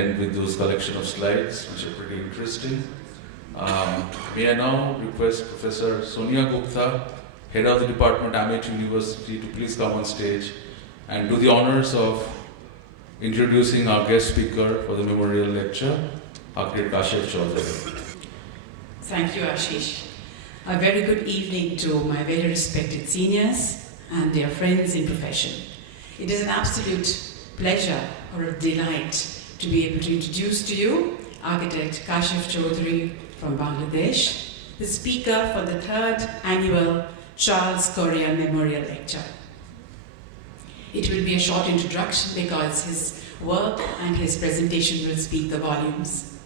And with those collection of slides, which are pretty interesting. May I now request Professor Sonia Gupta, Head of the Department, Amit University, to please come on stage and do the honors of introducing our guest speaker for the memorial lecture, Architect Kashef Chowdhury. Thank you, Ashish. A very good evening to my very respected seniors and their friends in profession. It is an absolute pleasure or a delight to be able to introduce to you Architect Kashef Chowdhury from Bangladesh, the speaker for the 3rd annual Charles Correa Memorial Lecture. It will be a short introduction because his work and his presentation will speak the volumes.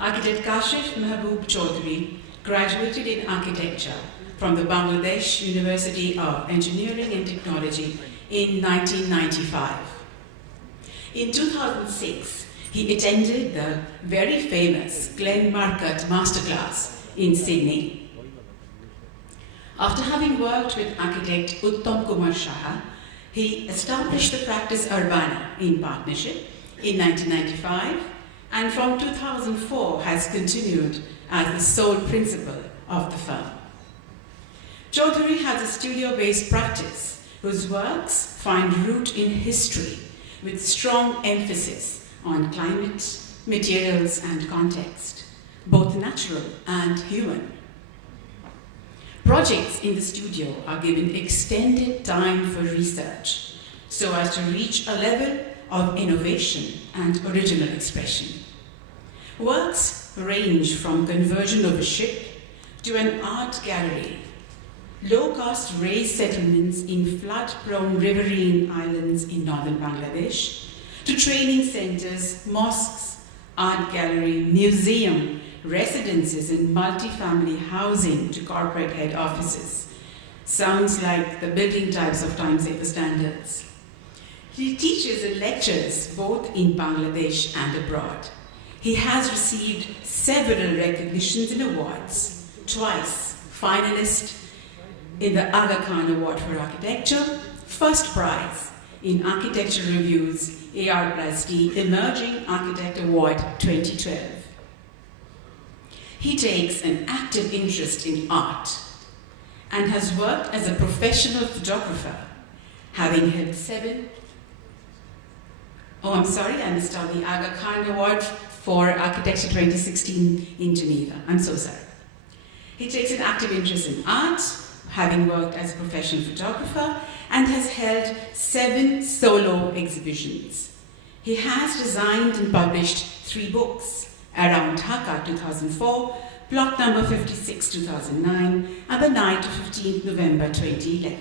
Architect Kashef Mehboob Chowdhury graduated in architecture from the Bangladesh University of Engineering and Technology in 1995. In 2006, he attended the very famous Glen Market Masterclass in Sydney. After having worked with architect Uttam Kumar Shah, he established the practice Urbana in partnership in 1995, and from 2004 has continued as the sole principal of the firm. Chowdhury has a studio-based practice whose works find root in history with strong emphasis on climate, materials, and context, both natural and human. Projects in the studio are given extended time for research so as to reach a level of innovation and original expression. Works range from conversion of a ship to an art gallery, low-cost raised settlements in flood-prone riverine islands in northern Bangladesh, to training centers, mosques, art gallery, museum, residences and multi-family housing to corporate head offices. Sounds like the building types of time-saver standards. He teaches and lectures both in Bangladesh and abroad. He has received several recognitions and awards, twice finalist in the Aga Khan Award for Architecture, first prize in Architecture Review's AR+D Emerging Architect Award 2012. He takes an active interest in art and has worked as a professional photographer, having held I missed out the Aga Khan Award for Architecture 2016 in Geneva. I'm so sorry. He takes an active interest in art, having worked as a professional photographer, and has held 7 solo exhibitions. He has designed and published 3 books, Around Dhaka 2004, Plot Number 56 2009, and The Night of 15th November 2011.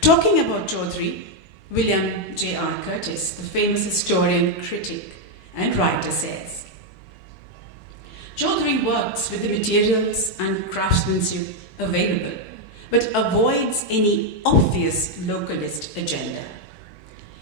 Talking about Chowdhury, William J.R. Curtis, the famous historian, critic, and writer says, Chowdhury works with the materials and craftsmanship available, but avoids any obvious localist agenda.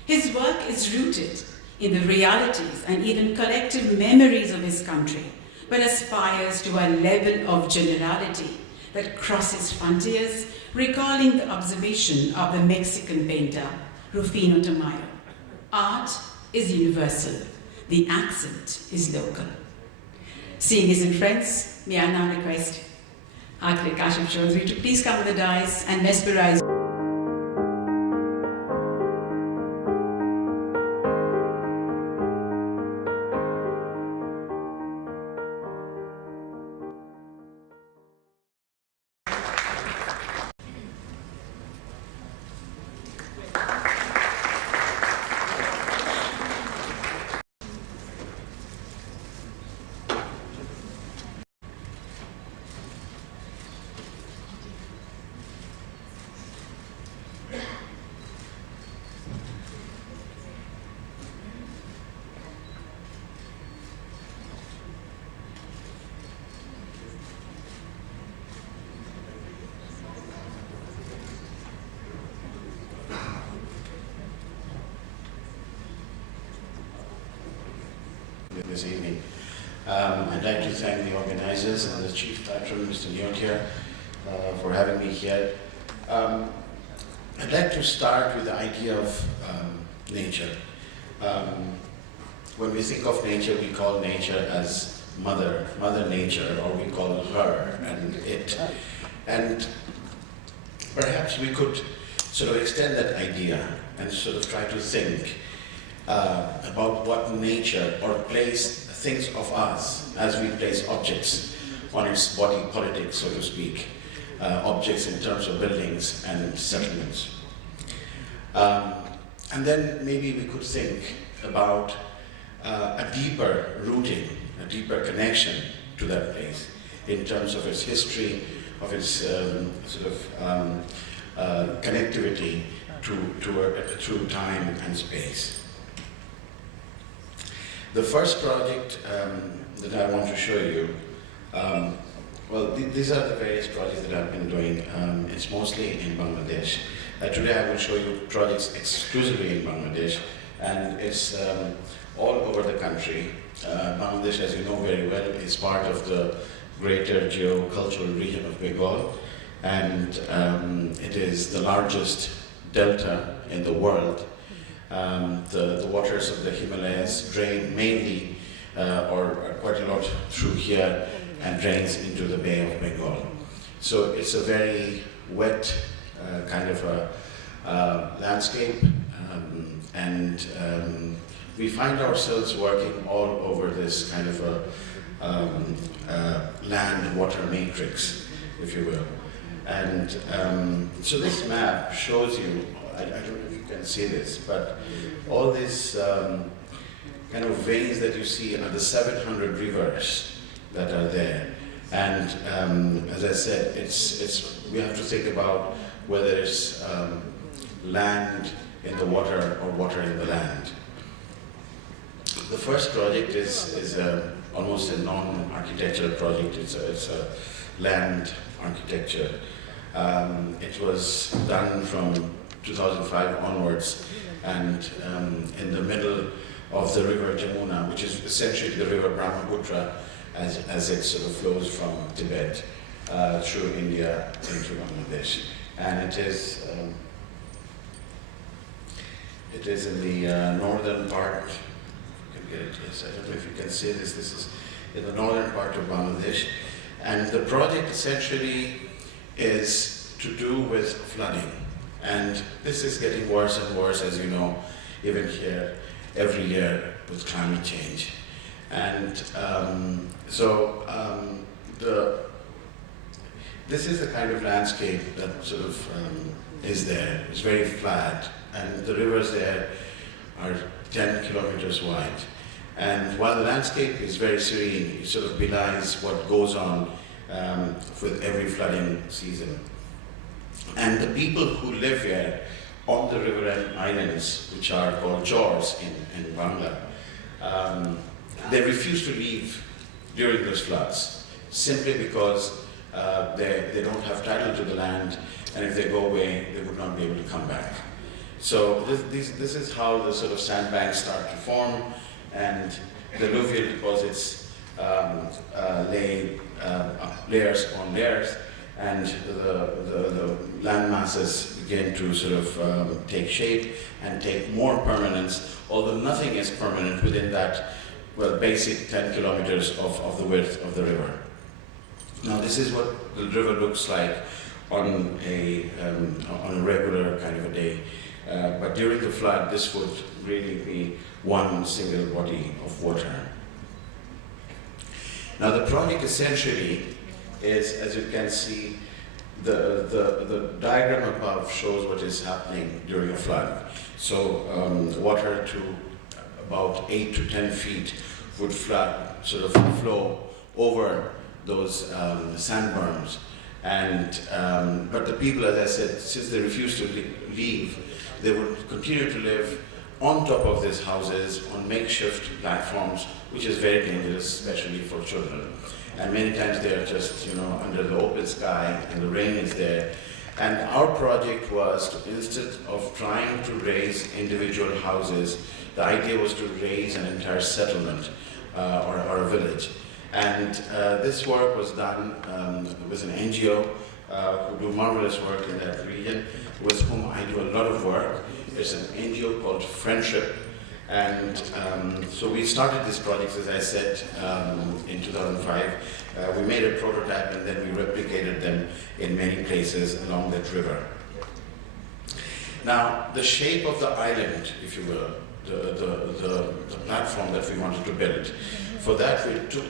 His work is rooted in the realities and even collective memories of his country, but aspires to a level of generality that crosses frontiers, recalling the observation of the Mexican painter Rufino Tamayo. Art is universal, the accent is local. Seeing his and friends, may I now request Architect Kashef Chowdhury to please come to the dais and mesmerize. This evening. I'd like to thank the organizers and the chief patron, Mr. Nyotia, for having me here. I'd like to start with the idea of nature. when we think of nature, we call nature as Mother Nature, or we call her and it. And perhaps we could sort of extend that idea and sort of try to think about what nature, or thinks of us as we place objects on its body politic, so to speak, objects in terms of buildings and settlements. And then maybe we could think about a deeper rooting, a deeper connection to that place in terms of its history, of its connectivity through time and space. The first project that I want to show you, these are the various projects that I've been doing. It's mostly in Bangladesh. Today I will show you projects exclusively in Bangladesh, and it's all over the country. Bangladesh, as you know very well, is part of the greater geocultural region of Bengal, and it is the largest delta in the world. The waters of the Himalayas drain mainly, or quite a lot, through here and drains into the Bay of Bengal. So it's a very wet kind of a landscape, and we find ourselves working all over this kind of a land-water matrix, if you will. And so this map shows you, I don't know if you can see this, but all these kind of veins that you see are the 700 rivers that are there. And as I said, we have to think about whether it's land in the water or water in the land. The first project is almost a non-architectural project. It's a land architecture. It was done from 2005 onwards, and in the middle of the river Jamuna, which is essentially the river Brahmaputra, as it sort of flows from Tibet through India into Bangladesh. And it is in the northern part. Yes, I don't know if you can see this. This is in the northern part of Bangladesh. And the project essentially is to do with flooding. And this is getting worse and worse, as you know, even here, every year with climate change. And this is the kind of landscape that sort of is there. It's very flat, and the rivers there are 10 kilometers wide. And while the landscape is very serene, it sort of belies what goes on with every flooding season. And the people who live here on the riverine islands, which are called Jors in Bangla, they refuse to leave during those floods, simply because they don't have title to the land, and if they go away, they would not be able to come back. So this is how the sort of sandbanks start to form, and the alluvial deposits lay layers on layers, and the land masses begin to sort of take shape and take more permanence, although nothing is permanent within that basic 10 kilometers of the width of the river. Now this is what the river looks like on a regular kind of a day. But during the flood, this would really be one single body of water. Now the project essentially is, as you can see, the diagram above shows what is happening during a flood. So water to about 8 to 10 feet would sort of flow over those sandberms. And but the people, as I said, since they refused to leave, they would continue to live on top of these houses on makeshift platforms, which is very dangerous, especially for children. And many times they are just, under the open sky, and the rain is there. And our project was to, instead of trying to raise individual houses, the idea was to raise an entire settlement or a village. And this work was done with an NGO who do marvelous work in that region, with whom I do a lot of work. There's an NGO called Friendship, And so we started this project, as I said, in 2005. We made a prototype and then we replicated them in many places along that river. Now, the shape of the island, if you will, the platform that we wanted to build, for that we took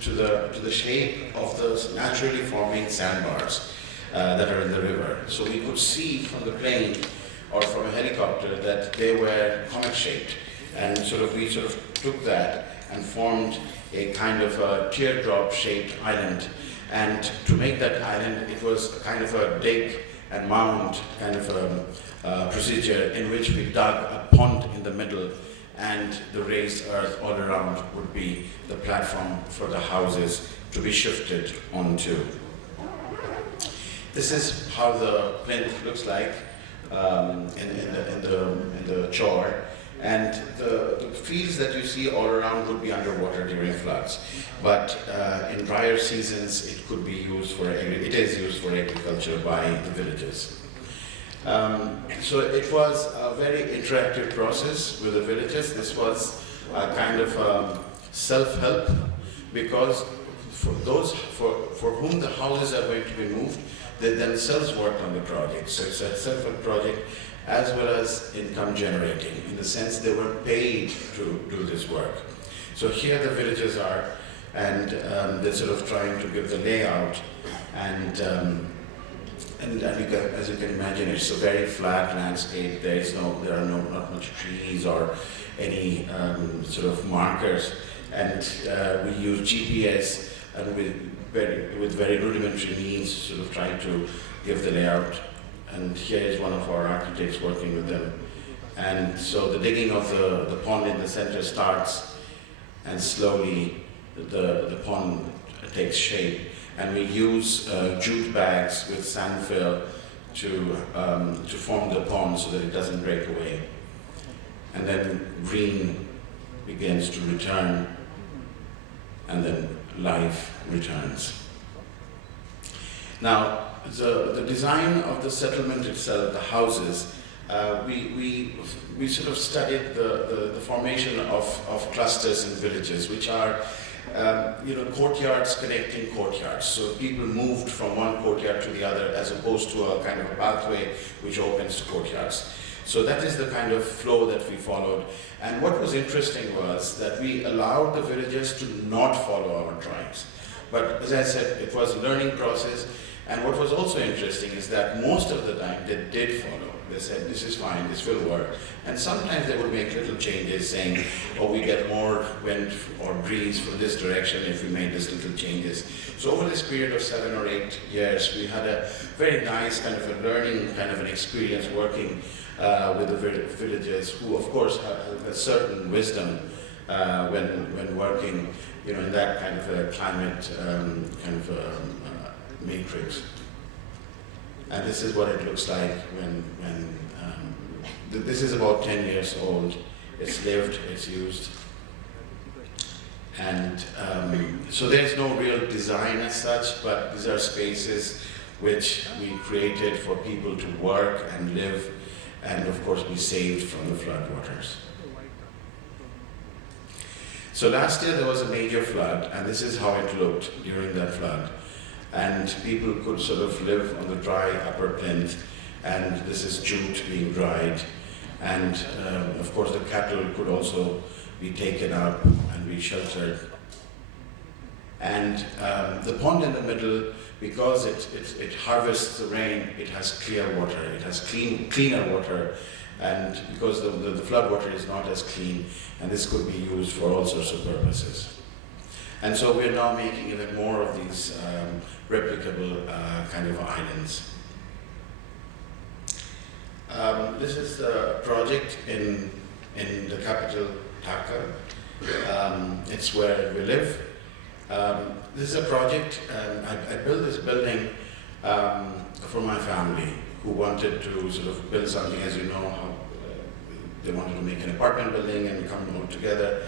to the shape of those naturally forming sandbars that are in the river. So we could see from the plane or from a helicopter that they were comet-shaped. And we took that and formed a kind of a teardrop-shaped island. And to make that island, it was kind of a dig and mound kind of a procedure in which we dug a pond in the middle, and the raised earth all around would be the platform for the houses to be shifted onto. This is how the plinth looks like in the chore. And the fields that you see all around would be underwater during floods. But in drier seasons, it is used for agriculture by the villagers. So it was a very interactive process with the villagers. This was a kind of self-help, because for those for whom the houses are going to be moved, they themselves worked on the project. So it's a self-help project as well as income generating, in the sense they were paid to do this work. So here the villagers are, and they're trying to give the layout, and as you can imagine, it's a very flat landscape. There are not much trees or any markers, and we use GPS and with very rudimentary means, trying to give the layout. And here is one of our architects working with them. And so the digging of the pond in the center starts, and slowly the pond takes shape. And we use jute bags with sand fill to form the pond so that it doesn't break away. And then green begins to return, and then life returns. Now, the design of the settlement itself, the houses, we studied the formation of clusters in villages, which are courtyards connecting courtyards. So people moved from one courtyard to the other, as opposed to a kind of a pathway which opens to courtyards. So that is the kind of flow that we followed. And what was interesting was that we allowed the villagers to not follow our drawings. But as I said, it was a learning process. And what was also interesting is that most of the time they did follow. They said, this is fine, this will work. And sometimes they would make little changes, saying, oh, we get more wind or breeze from this direction if we made these little changes. So over this period of 7 or 8 years, we had a very nice kind of a learning kind of an experience working with the villagers, who of course have a certain wisdom when working, in that kind of a climate matrix. And this is what it looks like when this is about 10 years old. It's lived, it's used. And so there's no real design as such, but these are spaces which we created for people to work and live, and of course be saved from the floodwaters. So last year there was a major flood, and this is how it looked during that flood. And people could live on the dry upper plinth, and this is jute being dried. And of course the cattle could also be taken up and be sheltered. And the pond in the middle, because it harvests the rain, it has clear water, it has cleaner water, and because the flood water is not as clean, and this could be used for all sorts of purposes. And so we're now making even more of these replicable kind of islands. This is a project in the capital, Dhaka. It's where we live. This is a project, I built this building for my family, who wanted to build something, as you know, how they wanted to make an apartment building and come all together.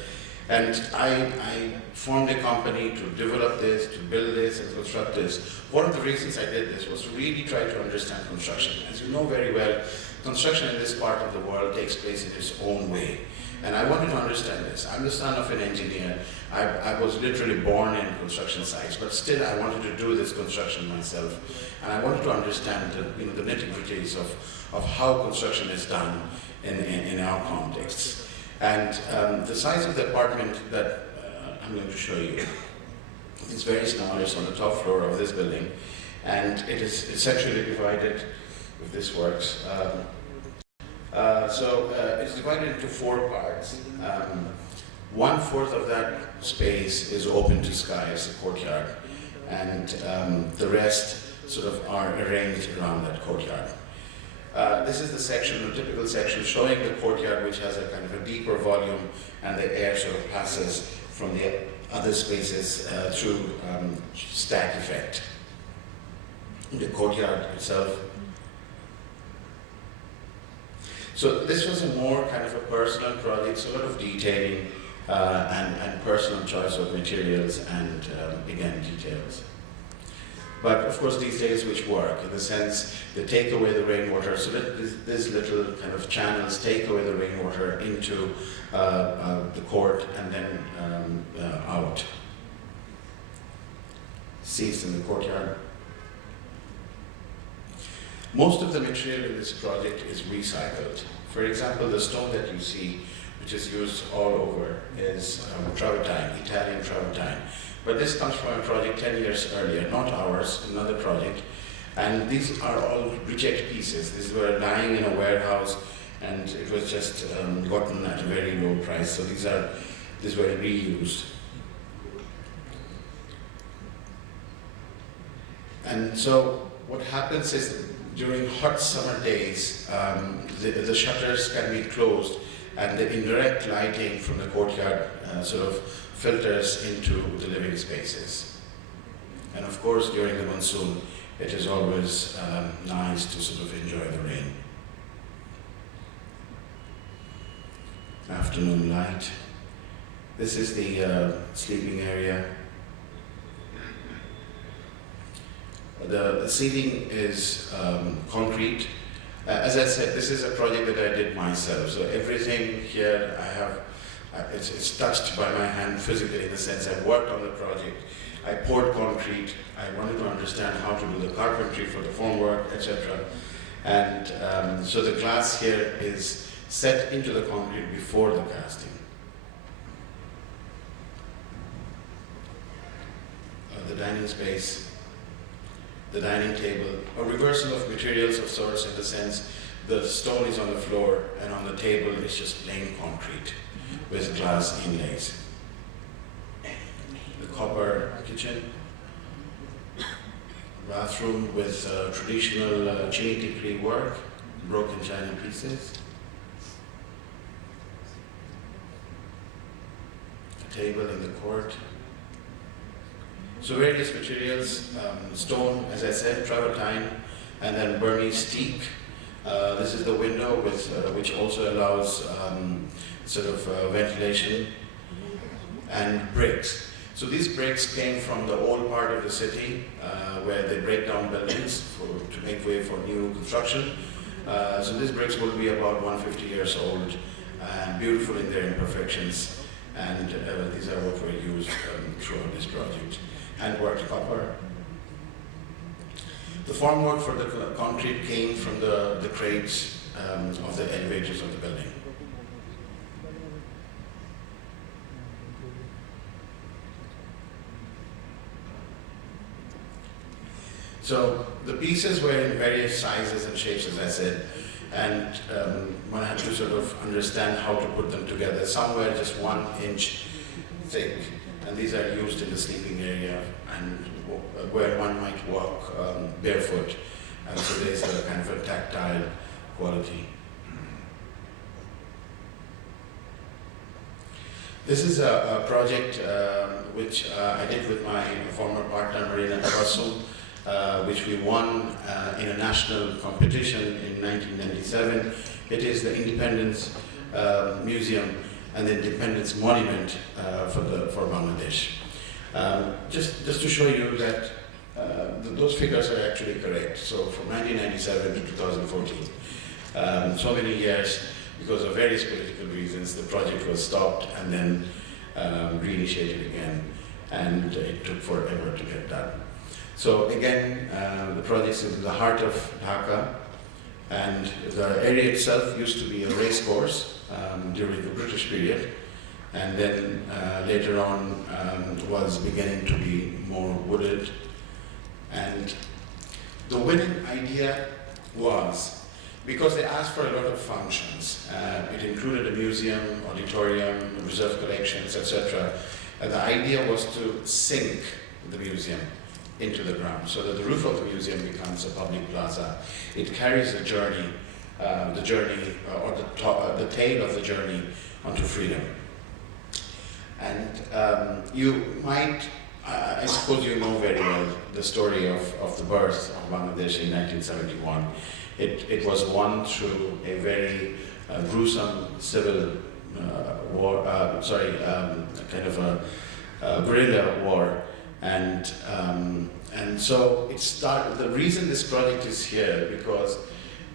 And I formed a company to develop this, to build this, and construct this. One of the reasons I did this was to really try to understand construction. As you know very well, construction in this part of the world takes place in its own way. And I wanted to understand this. I'm the son of an engineer. I was literally born in construction sites, but still I wanted to do this construction myself. And I wanted to understand the nitty-gritties of how construction is done in our context. And the size of the apartment that I'm going to show you is very small. It's on the top floor of this building. And it is essentially divided, if this works. It's divided into 4 parts. 1/4 of that space is open to sky as a courtyard, and the rest sort of are arranged around that courtyard. This is the section, a typical section, showing the courtyard, which has a kind of a deeper volume, and the air sort of passes from the other spaces through stack effect. The courtyard itself. So this was a more kind of a personal project, so a lot of detailing and personal choice of materials and again details. But of course these days which work in the sense they take away the rainwater, so that these little kind of channels take away the rainwater into the court and then out. Seats in the courtyard. Most of the material in this project is recycled. For example, the stone that you see, which is used all over, is travertine, Italian travertine. But this comes from a project 10 years earlier, not ours, another project. And these are all reject pieces. These were lying in a warehouse and it was just gotten at a very low price. So these were reused. And so what happens is during hot summer days, the shutters can be closed and the indirect lighting from the courtyard sort of filters into the living spaces. And of course, during the monsoon, it is always nice to sort of enjoy the rain. Afternoon light. This is the sleeping area. The ceiling is concrete. As I said, this is a project that I did myself. So everything here I have, it's touched by my hand physically in the sense I worked on the project. I poured concrete. I wanted to understand how to do the carpentry for the formwork, etc. And so the glass here is set into the concrete before the casting. The dining space. The dining table, a reversal of materials of sorts in the sense the stone is on the floor and on the table is just plain concrete with glass inlays. The copper kitchen, bathroom with traditional chini tikri work, broken china pieces, a table in the court. So various materials, stone, as I said, travertine, and then Burmese teak. This is the window with, which also allows sort of ventilation, and bricks. So these bricks came from the old part of the city where they break down buildings to make way for new construction. So these bricks will be about 150 years old and beautiful in their imperfections. And these are what were used throughout this project. Hand-worked copper. The formwork for the concrete came from the crates of the elevators of the building. So the pieces were in various sizes and shapes, as I said, and one had to sort of understand how to put them together. Some were just 1 inch thick, and these are used in the sleeping area and where one might walk barefoot, and so there's a kind of a tactile quality. This is a project which I did with my former partner Marina Tabassum, which we won in a national competition in 1997. It is the Independence Museum and the Independence Monument for Bangladesh. Just to show you that those figures are actually correct. So from 1997 to 2014, so many years. because of various political reasons, the project was stopped and then reinitiated again, and it took forever to get done. So again, the project is in the heart of Dhaka, and the area itself used to be a race course during the British period, and then later on was beginning to be more wooded. And the winning idea was, because they asked for a lot of functions, it included a museum, auditorium, reserve collections, etc. And the idea was to sink the museum into the ground so that the roof of the museum becomes a public plaza. It carries a journey, or the tale of the journey onto freedom. And you might, I suppose you know very well the story of the birth of Bangladesh in 1971. It was won through a very gruesome civil war, kind of a guerrilla war. And so it started. The reason this project is here, because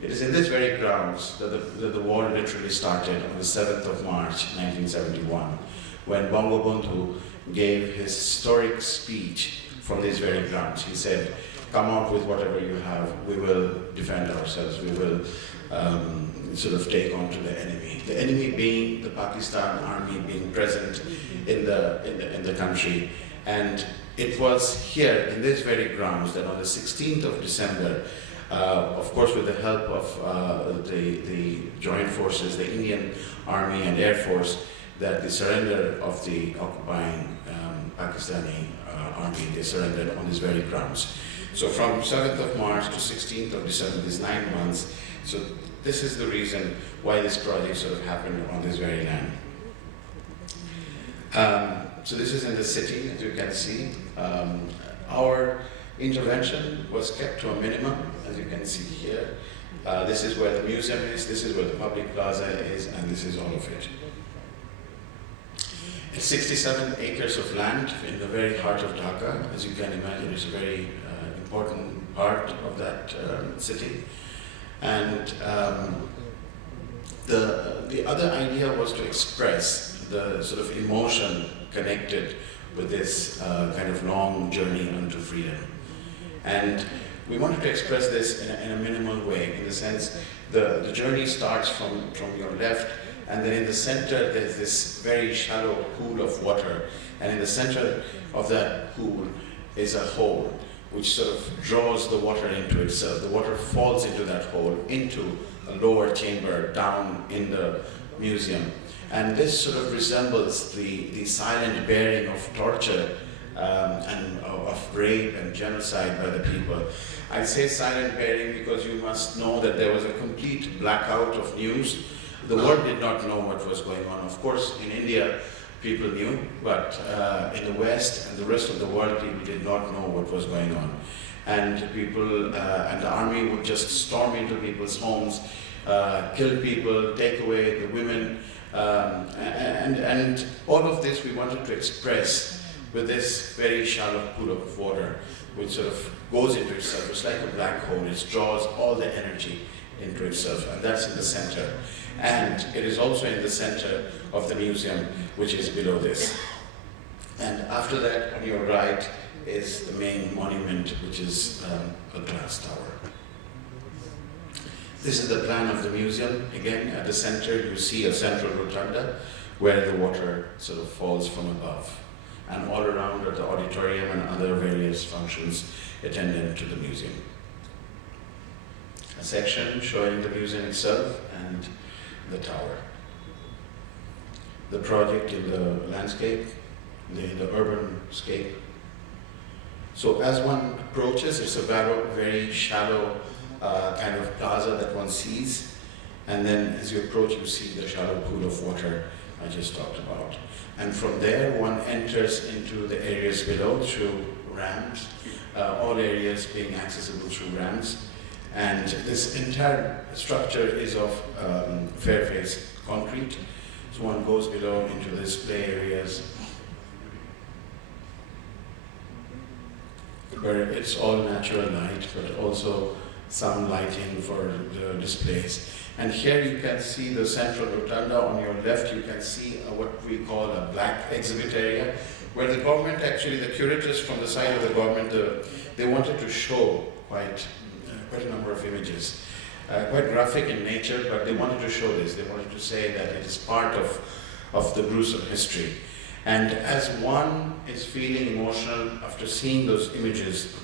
it is in this very grounds that the war literally started on the 7th of March 1971, when Bangabandhu gave his historic speech from these very grounds. He said, "Come out with whatever you have, we will defend ourselves, we will sort of take on to the enemy." The enemy being the Pakistan army being present in the country. And it was here in this very grounds that on the 16th of December, of course with the help of the joint forces, the Indian Army and Air Force, that the surrender of the occupying Pakistani army, they surrendered on these very grounds. So from 7th of March to 16th of December, these 9 months, so this is the reason why this project sort of happened on this very land. So this is in the city, as you can see. Our intervention was kept to a minimum, as you can see here. This is where the museum is, this is where the public plaza is, and this is all of it. It's 67 acres of land in the very heart of Dhaka. As you can imagine, it's a very important part of that city. And the other idea was to express the sort of emotion connected with this kind of long journey unto freedom. And we wanted to express this in a minimal way, in the sense the journey starts from your left, and then in the center there's this very shallow pool of water, and in the center of that pool is a hole which sort of draws the water into itself. The water falls into that hole, into a lower chamber down in the museum. And this sort of resembles the silent bearing of torture and of rape and genocide by the people. I say silent bearing because you must know that there was a complete blackout of news. The world did not know what was going on. Of course, in India, people knew, but in the West and the rest of the world, people did not know what was going on. And people and the army would just storm into people's homes, kill people, take away the women, and all of this we wanted to express with this very shallow pool of water, which sort of goes into itself. It's like a black hole. It draws all the energy into itself, and that's in the center. And it is also in the center of the museum, which is below this. And after that, on your right, is the main monument, which is a glass tower. This is the plan of the museum. Again, at the center, you see a central rotunda where the water sort of falls from above. And all around are the auditorium and other various functions attendant to the museum. A section showing the museum itself and the tower. The project in the landscape, the urban scape. So as one approaches, it's a very shallow kind of plaza that one sees. And then as you approach, you see the shallow pool of water I just talked about. And from there, one enters into the areas below through ramps, all areas being accessible through ramps. And this entire structure is of fair face concrete. So one goes below into the display areas where it's all natural light, but also some lighting for the displays. And here you can see the central rotunda. On your left, you can see what we call a black exhibit area, where the government, actually the curators from the side of the government, they wanted to show quite a number of images, quite graphic in nature, but they wanted to show this. They wanted to say that it is part of the gruesome history. And as one is feeling emotional after seeing those images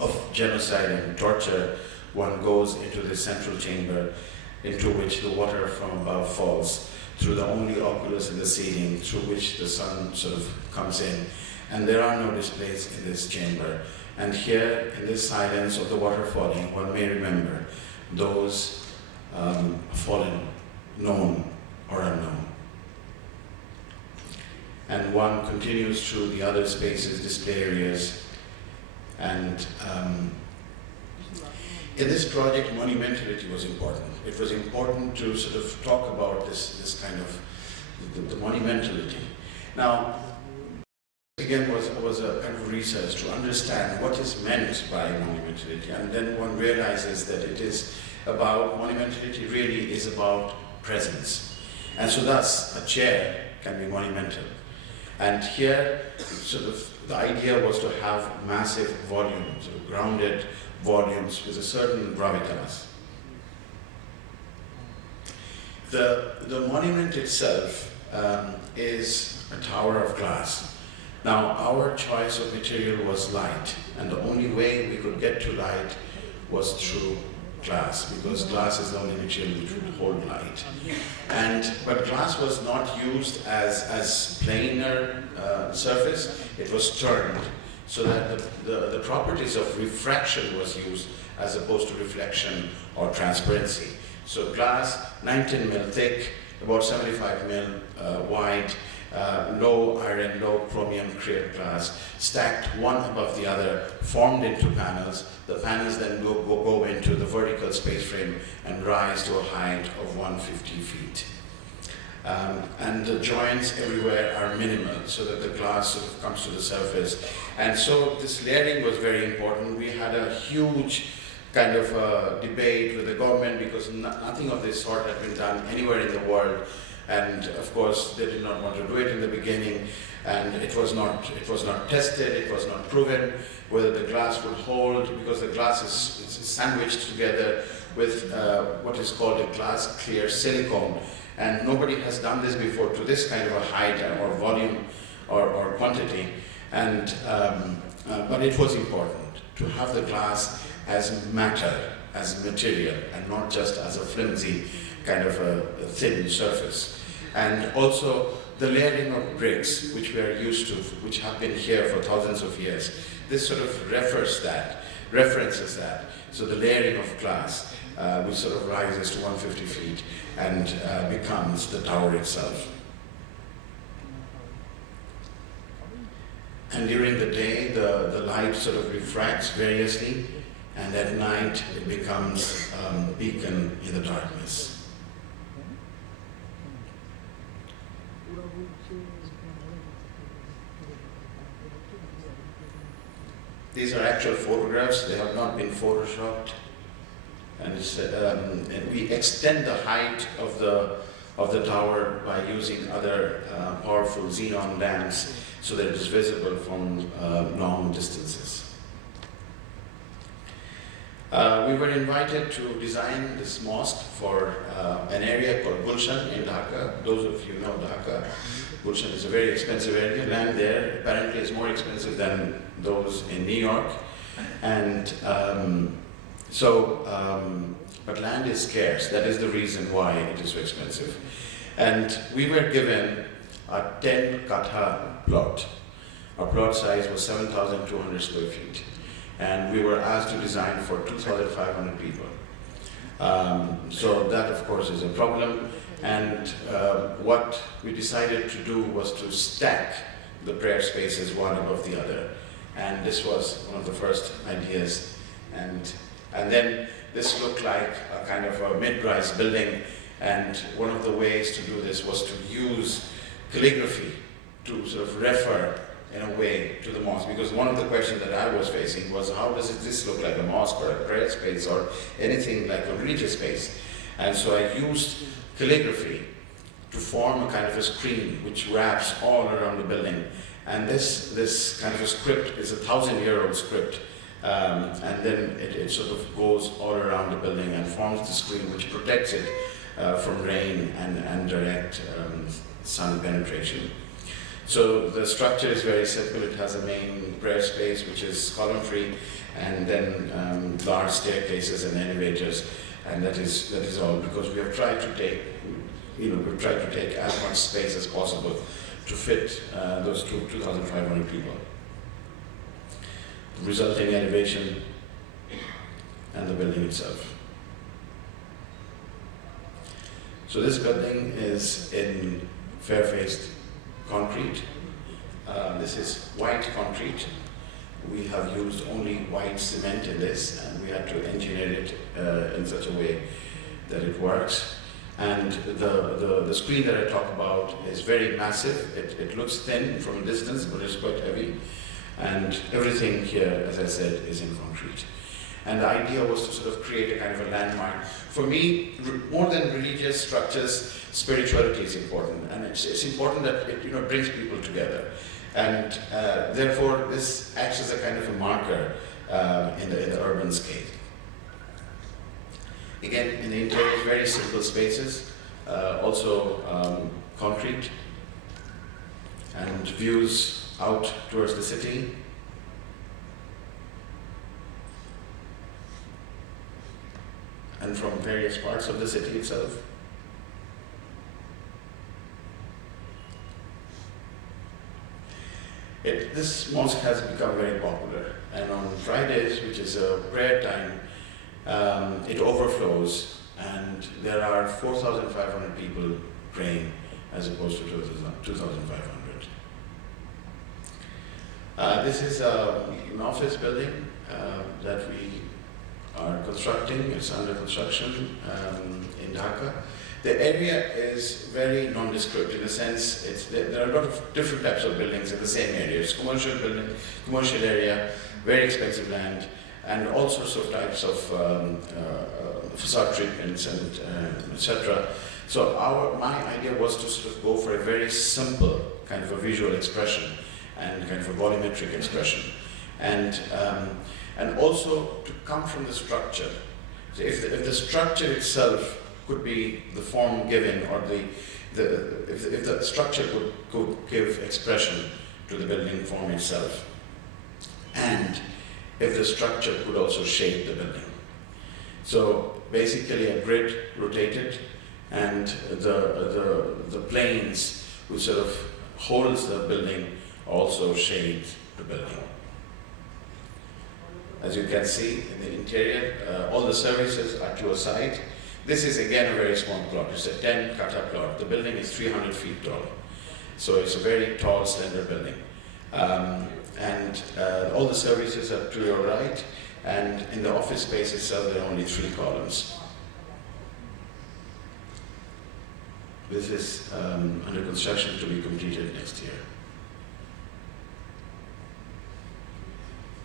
of genocide and torture, one goes into the central chamber into which the water from above falls through the only oculus in the ceiling through which the sun sort of comes in. And there are no displays in this chamber. And here, in this silence of the water falling, one may remember those fallen, known or unknown. And one continues through the other spaces, display areas, and in this project, monumentality was important. It was important to sort of talk about this kind of the monumentality. Now, again, was a kind of research to understand what is meant by monumentality, and then one realizes that it is about, monumentality really is about presence. And so thus, a chair can be monumental. And here, sort of, the idea was to have massive volumes, sort of grounded volumes with a certain gravitas. The monument itself is a tower of glass. Now, our choice of material was light, and the only way we could get to light was through glass, because glass is the only material which would hold light. But glass was not used as planar surface, it was turned, so that the properties of refraction was used as opposed to reflection or transparency. So glass, 19 mil thick, about 75 mil wide, low iron, low chromium clear glass, stacked one above the other, formed into panels. The panels then go into the vertical space frame and rise to a height of 150 feet. And the joints everywhere are minimal, so that the glass sort of comes to the surface. And so this layering was very important. We had a huge kind of debate with the government, because nothing of this sort had been done anywhere in the world. And of course, they did not want to do it in the beginning, and it was not tested, it was not proven whether the glass would hold, because the glass is sandwiched together with what is called a glass clear silicone. And nobody has done this before to this kind of a height or volume or quantity. And but it was important to have the glass as matter, as material, and not just as a flimsy kind of a thin surface. And also the layering of bricks, which we are used to, which have been here for thousands of years, this sort of references that. So the layering of glass, which sort of rises to 150 feet and becomes the tower itself. And during the day, the light sort of refracts variously, and at night it becomes a beacon in the darkness. These are actual photographs, they have not been photoshopped. And, and we extend the height of the tower by using other powerful xenon lamps so that it is visible from long distances. We were invited to design this mosque for an area called Gulshan in Dhaka. Those of you know Dhaka. Gulshan is a very expensive area. Land there apparently is more expensive than those in New York. And but land is scarce. That is the reason why it is so expensive. And we were given a 10 katha plot. Our plot size was 7,200 square feet. And we were asked to design for 2,500 people. So that, of course, is a problem. And what we decided to do was to stack the prayer spaces one above the other. And this was one of the first ideas. And then this looked like a kind of a mid-rise building. And one of the ways to do this was to use calligraphy to sort of refer in a way to the mosque, because one of the questions that I was facing was, how does this look like a mosque or a prayer space or anything like a religious space? And so I used calligraphy to form a kind of a screen which wraps all around the building. And this kind of a script is a 1,000-year-old script. And then it sort of goes all around the building and forms the screen which protects it from rain and direct sun penetration. So the structure is very simple. It has a main prayer space which is column-free, and then large staircases and elevators, and that is all, because we have tried to take, we've tried to take as much space as possible to fit those 2,500 people. The resulting elevation and the building itself. So this building is in fair-faced concrete. This is white concrete. We have used only white cement in this, and we had to engineer it in such a way that it works. And the screen that I talk about is very massive. It looks thin from a distance, but it's quite heavy. And everything here, as I said, is in concrete. And the idea was to sort of create a kind of a landmark. For me, more than religious structures, spirituality is important. And it's important that it brings people together. And therefore, this acts as a kind of a marker in the urban scale. Again, in the interior, very simple spaces, also concrete, and views out towards the city. And from various parts of the city itself. This mosque has become very popular, and on Fridays, which is a prayer time, it overflows, and there are 4,500 people praying as opposed to 2,500. This is an office building that we are constructing. It's under construction in Dhaka. The area is very nondescript in the sense there are a lot of different types of buildings in the same area. It's commercial building, commercial area, very expensive land, and all sorts of types of facade treatments and etc. So my idea was to sort of go for a very simple kind of a visual expression and kind of a volumetric expression, and also to come from the structure. So if the structure itself could be the form given, or if the structure could give expression to the building form itself, and if the structure could also shape the building. So basically a grid rotated, and the planes which sort of holds the building also shade the building. As you can see in the interior, all the services are to a side. This is again a very small plot. It's a 10 kata plot. The building is 300 feet tall. So it's a very tall, slender building. And all the services are to your right, and in the office space itself there are only 3 columns. This is under construction to be completed next year.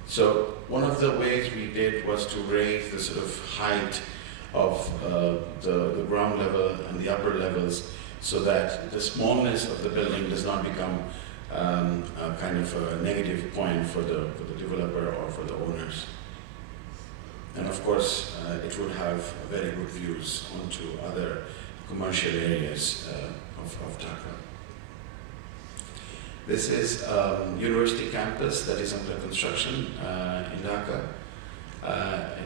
So one of the ways we did was to raise the sort of height of the ground level and the upper levels, so that the smallness of the building does not become a kind of a negative point for the developer or for the owners. And of course, it would have very good views onto other commercial areas of Dhaka. This is university campus that is under construction in Dhaka.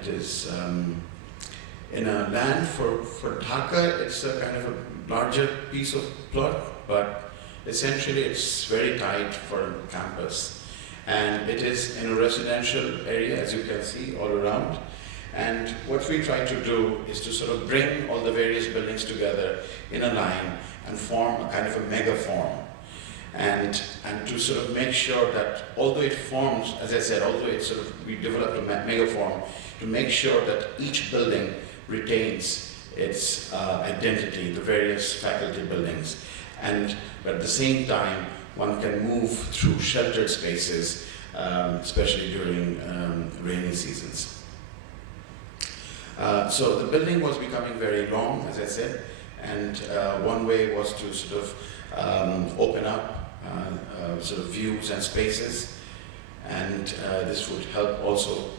It is in a land for Dhaka. It's a kind of a larger piece of plot, but essentially it's very tight for campus. And it is in a residential area, as you can see, all around. And what we try to do is to sort of bring all the various buildings together in a line and form a kind of a mega form. And to sort of make sure that although it forms, as I said, although it's sort of, we developed a mega form, to make sure that each building retains its identity, the various faculty buildings, and at the same time one can move through sheltered spaces, especially during rainy seasons. So the building was becoming very long, as I said, and one way was to sort of open up sort of views and spaces, and this would help also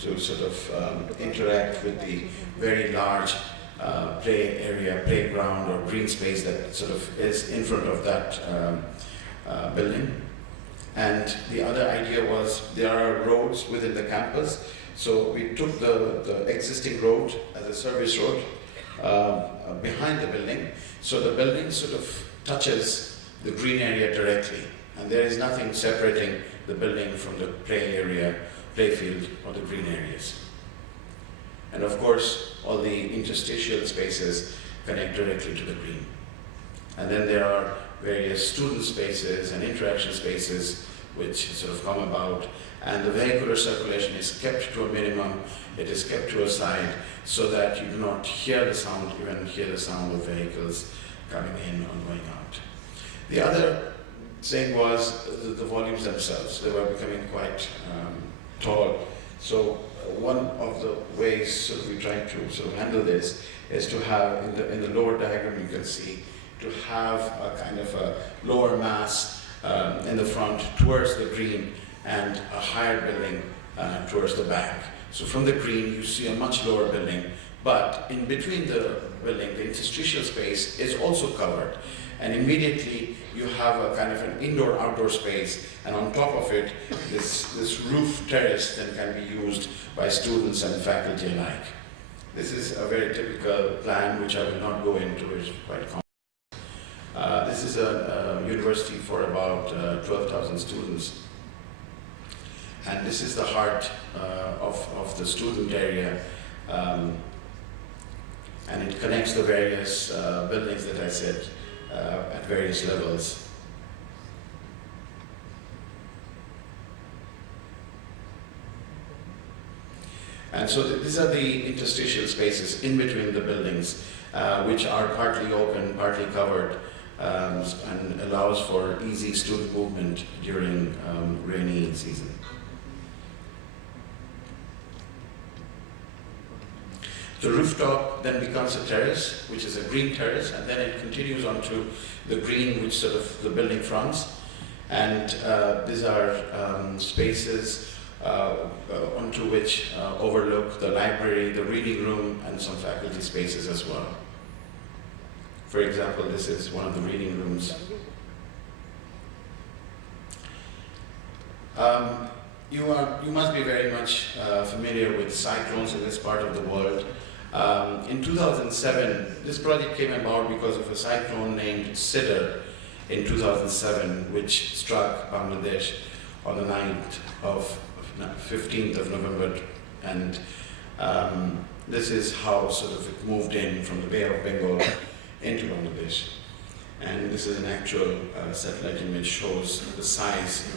to sort of interact with the very large play area, playground or green space that sort of is in front of that building. And the other idea was there are roads within the campus, so we took the existing road as a service road behind the building, so the building sort of touches the green area directly, and there is nothing separating the building from the play area, playfield or the green areas. And of course, all the interstitial spaces connect directly to the green. And then there are various student spaces and interaction spaces which sort of come about, and the vehicular circulation is kept to a minimum, it is kept to a side, so that you do not hear the sound, even hear the sound of vehicles coming in or going out. The other thing was the volumes themselves. They were becoming quite tall. So one of the ways sort of we tried to sort of handle this is to have, in the lower diagram you can see, to have a kind of a lower mass in the front towards the green and a higher building towards the back. So from the green you see a much lower building, but in between the building, the interstitial space is also covered. And immediately you have a kind of an indoor-outdoor space, and on top of it, this roof terrace that can be used by students and faculty alike. This is a very typical plan, which I will not go into, it's quite complex. This is a university for about 12,000 students. And this is the heart of the student area. And it connects the various buildings that I said at various levels. And so these are the interstitial spaces in between the buildings, which are partly open, partly covered, and allows for easy student movement during rainy season. The rooftop then becomes a terrace, which is a green terrace, and then it continues onto the green, which sort of the building fronts. And these are spaces onto which overlook the library, the reading room, and some faculty spaces as well. For example, this is one of the reading rooms. You must be very much familiar with cyclones in this part of the world. In 2007, this project came about because of a cyclone named Sidr in 2007, which struck Bangladesh on the 15th of November. And this is how sort of it moved in from the Bay of Bengal into Bangladesh. And this is an actual satellite image, shows the size.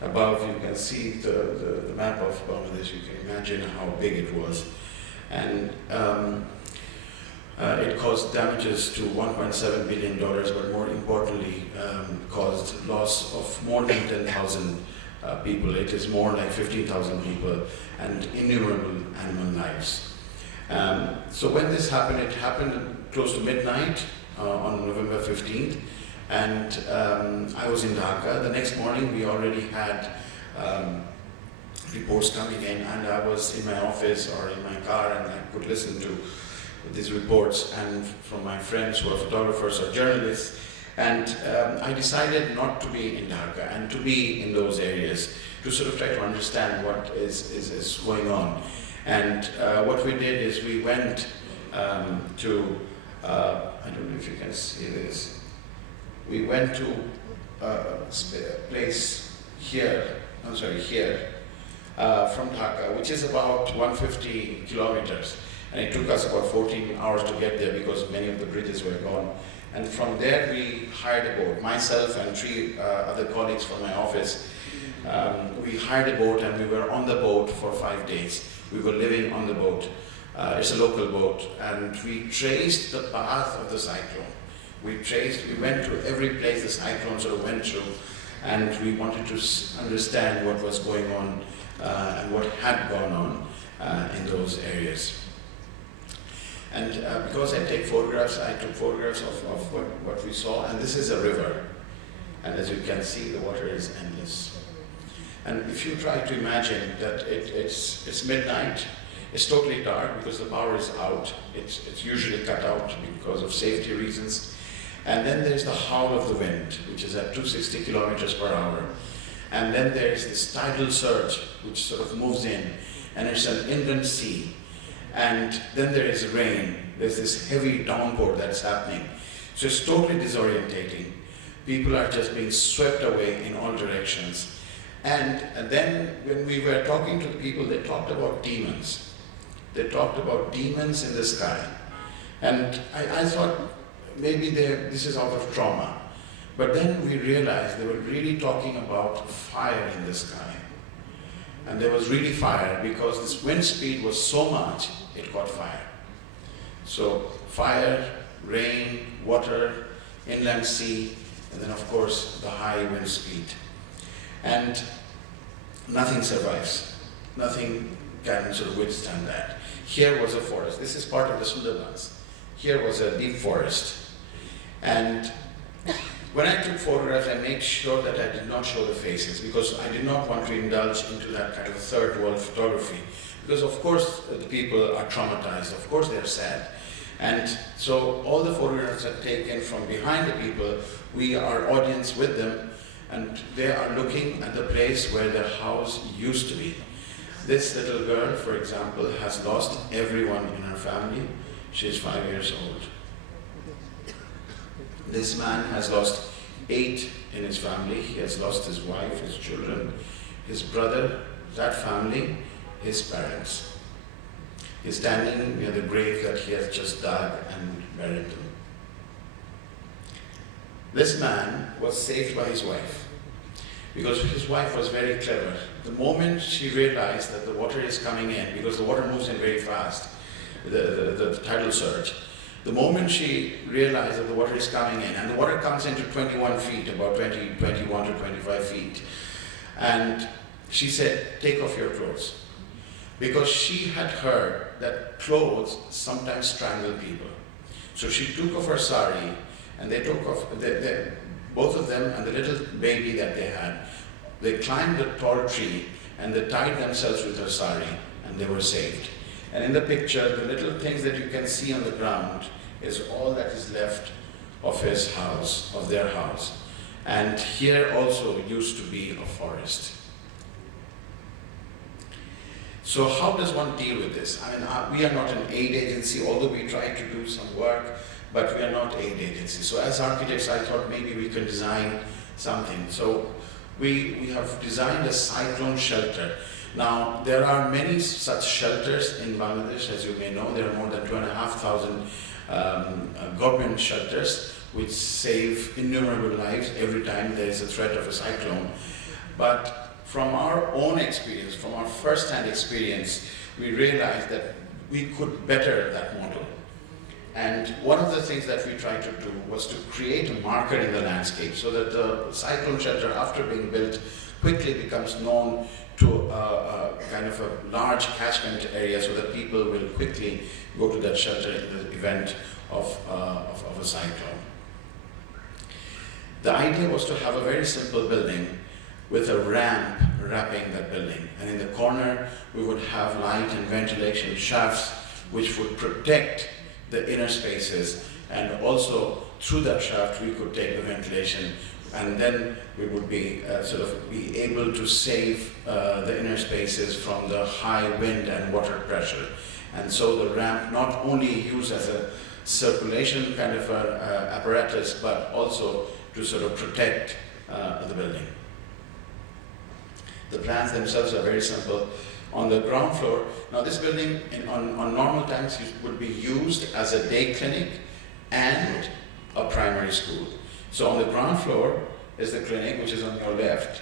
Above you can see the map of Bangladesh. You can imagine how big it was. And it caused damages to $1.7 billion, but more importantly, caused loss of more than 10,000 people. It is more like 15,000 people and innumerable animal lives. So when this happened, it happened close to midnight on November 15th, and I was in Dhaka. The next morning, we already had reports coming in, and I was in my office or in my car, and I could listen to these reports and from my friends who are photographers or journalists. And I decided not to be in Dhaka and to be in those areas to sort of try to understand what is going on. And what we did is we went to, I don't know if you can see this, we went to a place here, here, from Dhaka, which is about 150 kilometers. And it took us about 14 hours to get there because many of the bridges were gone. And from there we hired a boat, myself and 3 other colleagues from my office. We hired a boat and we were on the boat for 5 days. We were living on the boat. It's a local boat, and we traced the path of the cyclone. We went to every place the cyclone sort of went through, and we wanted to understand what was going on and what had gone on in those areas. And because I take photographs, I took photographs of what we saw, and this is a river. And as you can see, the water is endless. And if you try to imagine that it's midnight, it's totally dark because the power is out. It's usually cut out because of safety reasons. And then there's the howl of the wind, which is at 260 kilometers per hour. And then there's this tidal surge, which sort of moves in, and it's an inland sea. And then there is rain. There's this heavy downpour that's happening. So it's totally disorientating. People are just being swept away in all directions. And then when we were talking to the people, they talked about demons. They talked about demons in the sky. And I thought maybe this is out of trauma. But then we realized they were really talking about fire in the sky. And there was really fire because this wind speed was so much, it caught fire. So fire, rain, water, inland sea, and then of course the high wind speed. And nothing survives. Nothing can sort of withstand that. Here was a forest. This is part of the Sundarbans. Here was a deep forest. And when I took photographs, I made sure that I did not show the faces because I did not want to indulge into that kind of third world photography. Because of course the people are traumatized, of course they're sad. And so all the photographs are taken from behind the people. We are audience with them, and they are looking at the place where their house used to be. This little girl, for example, has lost everyone in her family. She's 5 years old. This man has lost 8 in his family. He has lost his wife, his children, his brother, that family, his parents. He's standing near the grave that he has just dug and buried them. This man was saved by his wife because his wife was very clever. The moment she realized that the water is coming in, because the water moves in very fast, the tidal surge, the moment she realized that the water is coming in, and the water comes into 21 feet, about 21 to 25 feet, and she said, take off your clothes. Because she had heard that clothes sometimes strangle people. So she took off her sari, and they took off, both of them and the little baby that they had, they climbed the tall tree and they tied themselves with her sari, and they were saved. And in the picture, the little things that you can see on the ground is all that is left of his house, of their house. And here also used to be a forest. So how does one deal with this? I mean, we are not an aid agency, although we try to do some work, but we are not aid agency. So as architects, I thought maybe we could design something. So we have designed a cyclone shelter. Now, there are many such shelters in Bangladesh, as you may know. There are more than 2,500 government shelters which save innumerable lives every time there is a threat of a cyclone. But from our own experience, from our first-hand experience, we realized that we could better that model. And one of the things that we tried to do was to create a marker in the landscape so that the cyclone shelter, after being built, quickly becomes known to a kind of a large catchment area so that people will quickly go to that shelter in the event of a cyclone. The idea was to have a very simple building with a ramp wrapping that building. And in the corner, we would have light and ventilation shafts which would protect the inner spaces, and also through that shaft we could take the ventilation, and then we would be be able to save the inner spaces from the high wind and water pressure. And so the ramp not only used as a circulation kind of apparatus, but also to sort of protect the building. The plans themselves are very simple. On the ground floor, now this building on normal times would be used as a day clinic and a primary school. So on the ground floor is the clinic, which is on your left,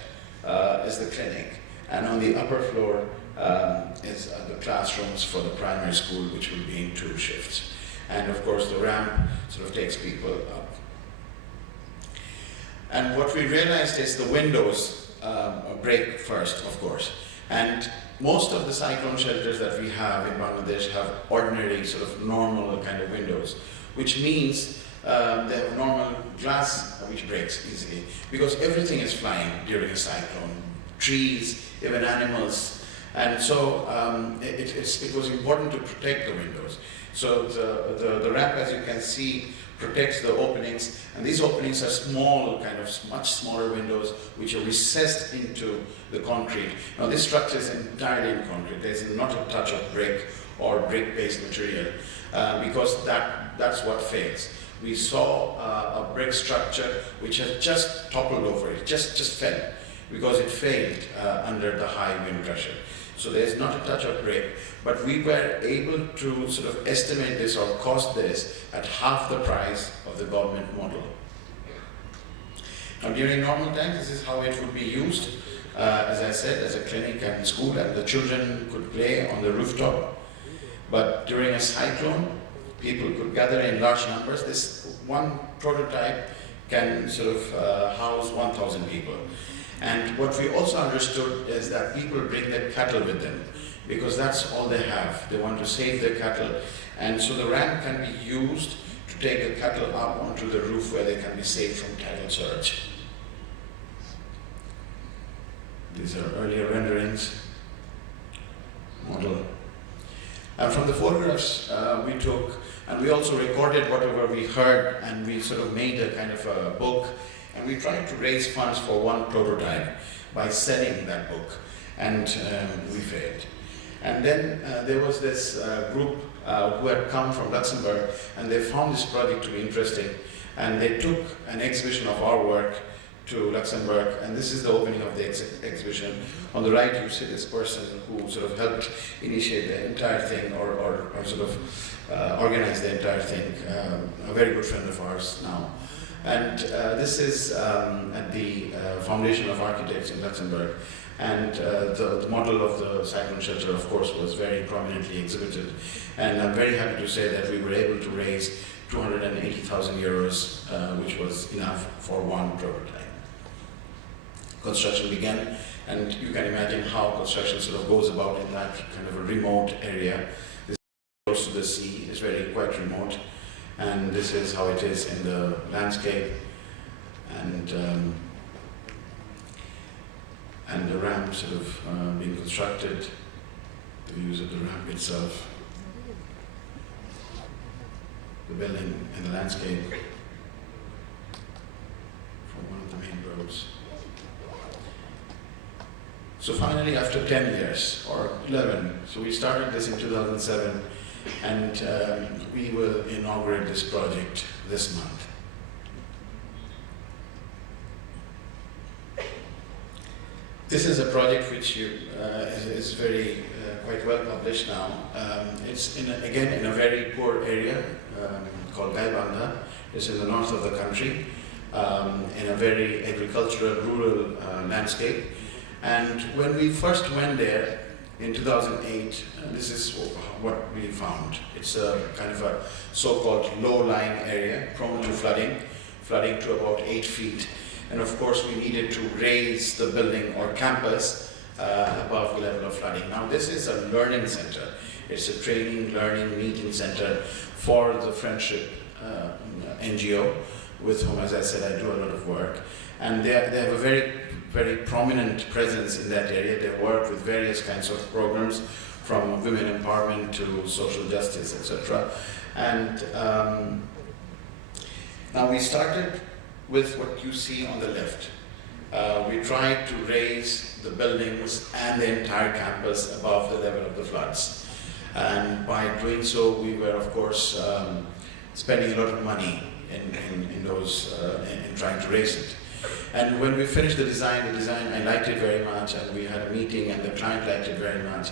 is the clinic. And on the upper floor is the classrooms for the primary school, which will be in 2 shifts. And of course the ramp sort of takes people up. And what we realized is the windows break first, of course. And most of the cyclone shelters that we have in Bangladesh have ordinary, sort of normal kind of windows, which means they have normal glass which breaks easily, because everything is flying during a cyclone, trees, even animals. And so it was important to protect the windows. So the ramp, as you can see, protects the openings, and these openings are small, kind of much smaller windows which are recessed into the concrete. Now this structure is entirely in concrete. There is not a touch of brick or brick-based material, because that's what fails. We saw a brick structure which has just toppled over. It just fell because it failed under the high wind pressure. So there's not a touch of brick, but we were able to sort of estimate this or cost this at half the price of the government model. Now during normal times, this is how it would be used, as I said, as a clinic and school, and the children could play on the rooftop. But during a cyclone, people could gather in large numbers. This one prototype can sort of house 1,000 people. And what we also understood is that people bring their cattle with them, because that's all they have. They want to save their cattle. And so the ramp can be used to take the cattle up onto the roof where they can be saved from tidal surge. These are earlier renderings, model. And from the photographs we took, and we also recorded whatever we heard, and we sort of made a kind of a book. And we tried to raise funds for one prototype by selling that book, and we failed. And then there was this group who had come from Luxembourg, and they found this project to be interesting, and they took an exhibition of our work to Luxembourg, and this is the opening of the exhibition. On the right you see this person who sort of helped initiate the entire thing, or sort of organize the entire thing, a very good friend of ours now. And this is at the Foundation of Architects in Luxembourg. And the model of the cyclone shelter, of course, was very prominently exhibited. And I'm very happy to say that we were able to raise 280,000 euros, which was enough for one prototype. Construction began, and you can imagine how construction sort of goes about in that kind of a remote area. This is close to the sea, it's quite remote. And this is how it is in the landscape, and the ramp sort of being constructed, the views of the ramp itself, the building and the landscape from one of the main roads. So finally, after 10 years, or 11, so we started this in 2007, and we will inaugurate this project this month. This is a project which is very quite well published now. It's again in a very poor area called Gaibanda. It's in the north of the country, in a very agricultural, rural landscape. And when we first went there, in 2008, this is what we found. It's a kind of a so-called low-lying area, prone to flooding to about 8 feet. And of course, we needed to raise the building or campus above the level of flooding. Now, this is a learning center. It's a training, learning, meeting center for the Friendship NGO, with whom, as I said, I do a lot of work. And they have a very prominent presence in that area. They work with various kinds of programs, from women empowerment to social justice, etc. And now we started with what you see on the left. We tried to raise the buildings and the entire campus above the level of the floods. And by doing so, we were, of course, spending a lot of money in trying to raise it. And when we finished the design, I liked it very much, and we had a meeting, and the client liked it very much.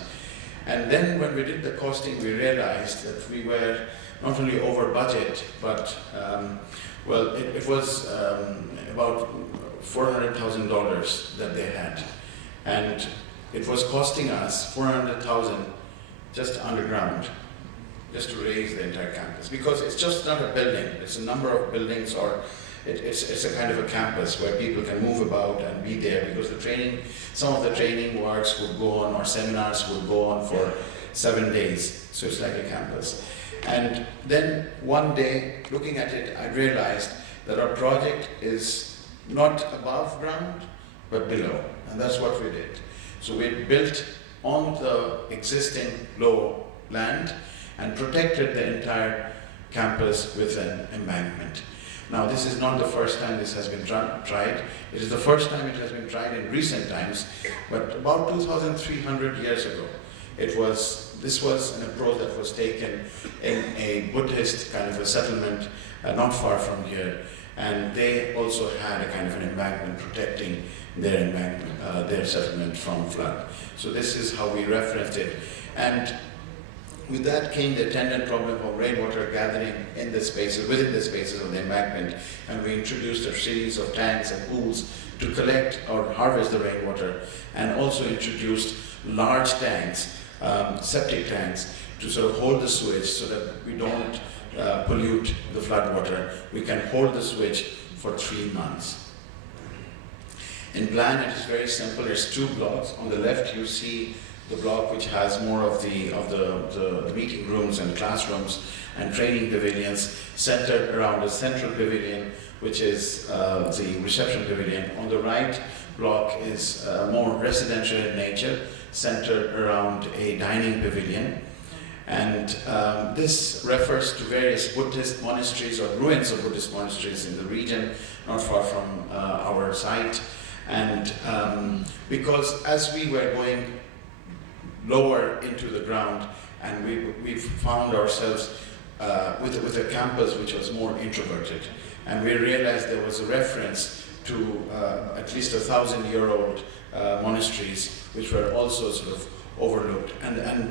And then when we did the costing, we realized that we were not only over budget, but well, it was about $400,000 that they had. And it was costing us $400,000 just underground, just to raise the entire campus. Because it's just not a building, it's a number of buildings or it's a kind of a campus where people can move about and be there, because some of the training works would go on, or seminars would go on for 7 days. So it's like a campus. And then one day, looking at it, I realized that our project is not above ground, but below. And that's what we did. So we built on the existing low land and protected the entire campus with an embankment. Now, this is not the first time this has been tried. It is the first time it has been tried in recent times, but about 2,300 years ago, this was an approach that was taken in a Buddhist kind of a settlement not far from here, and they also had a kind of an embankment protecting their settlement from flood. So this is how we referenced it. And with that came the attendant problem of rainwater gathering in the spaces, within the spaces of the embankment, and we introduced a series of tanks and pools to collect or harvest the rainwater, and also introduced large tanks, septic tanks, to sort of hold the sewage so that we don't pollute the floodwater. We can hold the sewage for 3 months. In plan, it is very simple. There's 2 blocks. On the left, you see the block which has more of the meeting rooms and classrooms and training pavilions centered around a central pavilion, which is the reception pavilion. On the right block is more residential in nature, centered around a dining pavilion. And this refers to various Buddhist monasteries or ruins of Buddhist monasteries in the region, not far from our site. And because as we were going lower into the ground, and we found ourselves with a campus which was more introverted, and we realized there was a reference to at least 1,000-year-old monasteries which were also sort of overlooked, and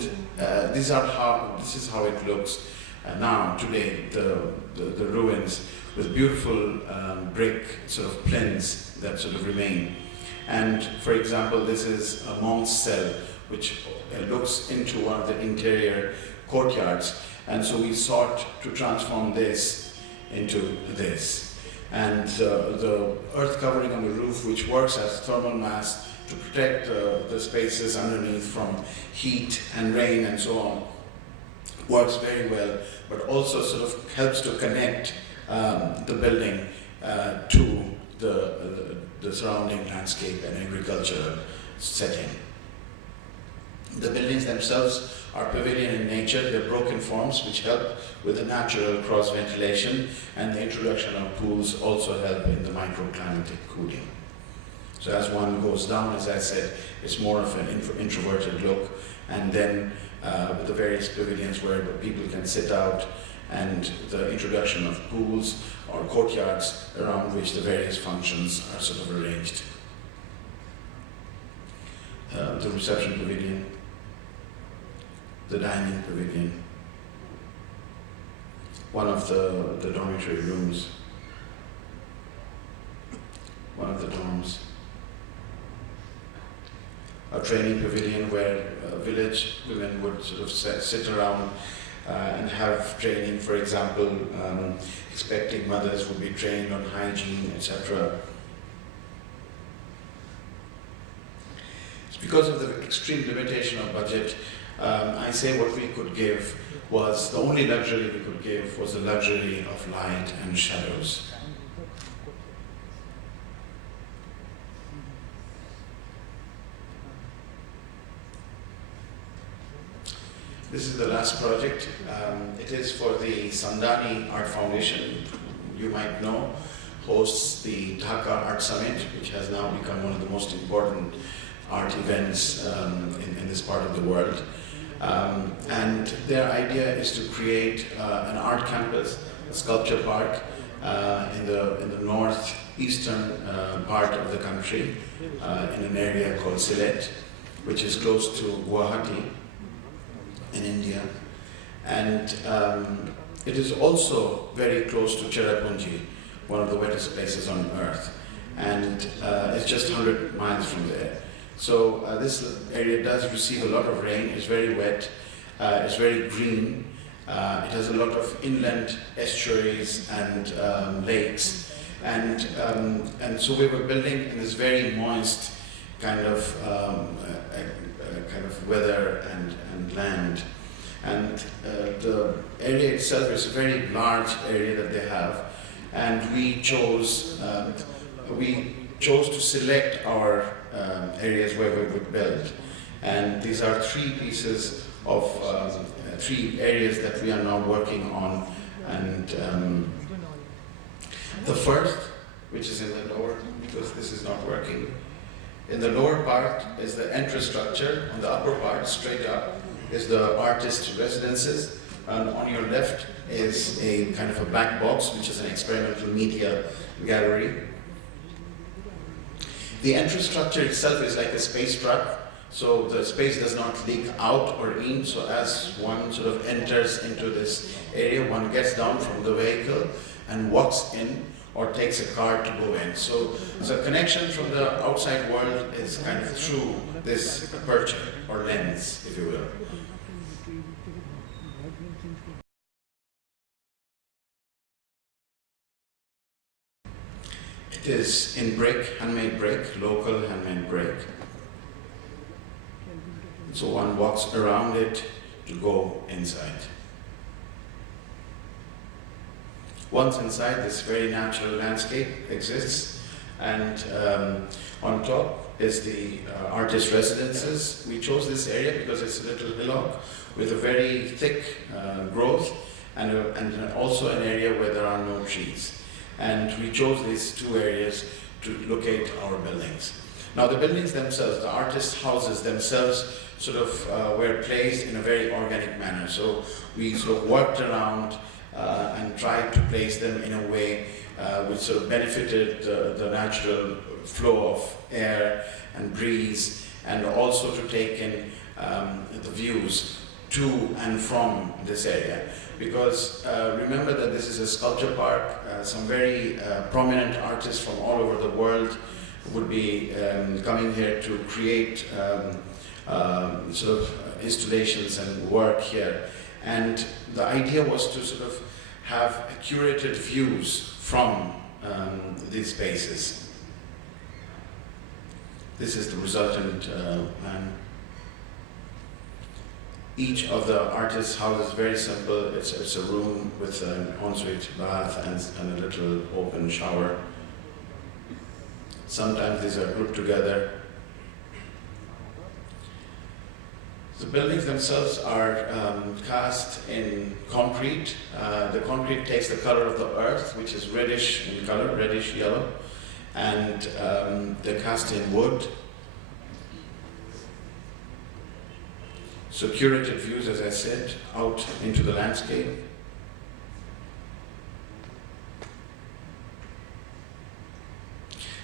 this is how it looks now today, the ruins with beautiful brick sort of plinths that sort of remain. And for example, this is a monk's cell which looks into one of the interior courtyards, and so we sought to transform this into this. And the earth covering on the roof, which works as thermal mass to protect the spaces underneath from heat and rain and so on, works very well, but also sort of helps to connect the building to the surrounding landscape and agricultural setting. The buildings themselves are pavilion in nature. They're broken forms which help with the natural cross ventilation, and the introduction of pools also help in the microclimatic cooling. So as one goes down, as I said, it's more of an introverted look, and then with the various pavilions where people can sit out, and the introduction of pools or courtyards around which the various functions are sort of arranged. The reception pavilion, the dining pavilion, one of the dormitory rooms, one of the dorms, a training pavilion where village women would sort of sit around and have training. For example, expecting mothers would be trained on hygiene, etc. Because of the extreme limitation of budget, I say what we could give was, the only luxury we could give was the luxury of light and shadows. This is the last project. It is for the Sandani Art Foundation, you might know, hosts the Dhaka Art Summit, which has now become one of the most important art events in this part of the world. And their idea is to create an art campus, a sculpture park in the northeastern part of the country, in an area called Sylhet, which is close to Guwahati in India. And it is also very close to Cherrapunji, one of the wettest places on earth. And it's just 100 miles from there. So this area does receive a lot of rain. It's very wet, it's very green. It has a lot of inland estuaries and lakes, And so we were building in this very moist kind of weather and land. And the area itself is a very large area that they have, and we chose to select our areas where we would build. And these are three pieces of three areas that we are now working on. And the first, which is in the lower, because this is not working, in the lower part is the entrance structure. On the upper part, straight up, is the artist residences. And on your left is a kind of a black box, which is an experimental media gallery. The entrance structure itself is like a space truck, so the space does not leak out or in. So as one sort of enters into this area, one gets down from the vehicle and walks in, or takes a car to go in. So the connection from the outside world is kind of through this aperture or lens, if you will. It is in brick, handmade brick, local handmade brick. So one walks around it to go inside. Once inside, this very natural landscape exists, and on top is the artist residences. We chose this area because it's a little hillock with a very thick growth, and also an area where there are no trees. And we chose these two areas to locate our buildings. Now the buildings themselves, the artist houses themselves, sort of were placed in a very organic manner. So we sort of worked around and tried to place them in a way which sort of benefited the natural flow of air and breeze, and also to take in the views to and from this area. Because remember that this is a sculpture park, some very prominent artists from all over the world would be coming here to create sort of installations and work here. And the idea was to sort of have curated views from these spaces. This is the resultant plan. Each of the artists' houses is very simple. It's a room with an ensuite bath and a little open shower. Sometimes these are grouped together. The buildings themselves are cast in concrete. The concrete takes the color of the earth, which is reddish in color, reddish yellow, and they're cast in wood. So curated views, as I said, out into the landscape.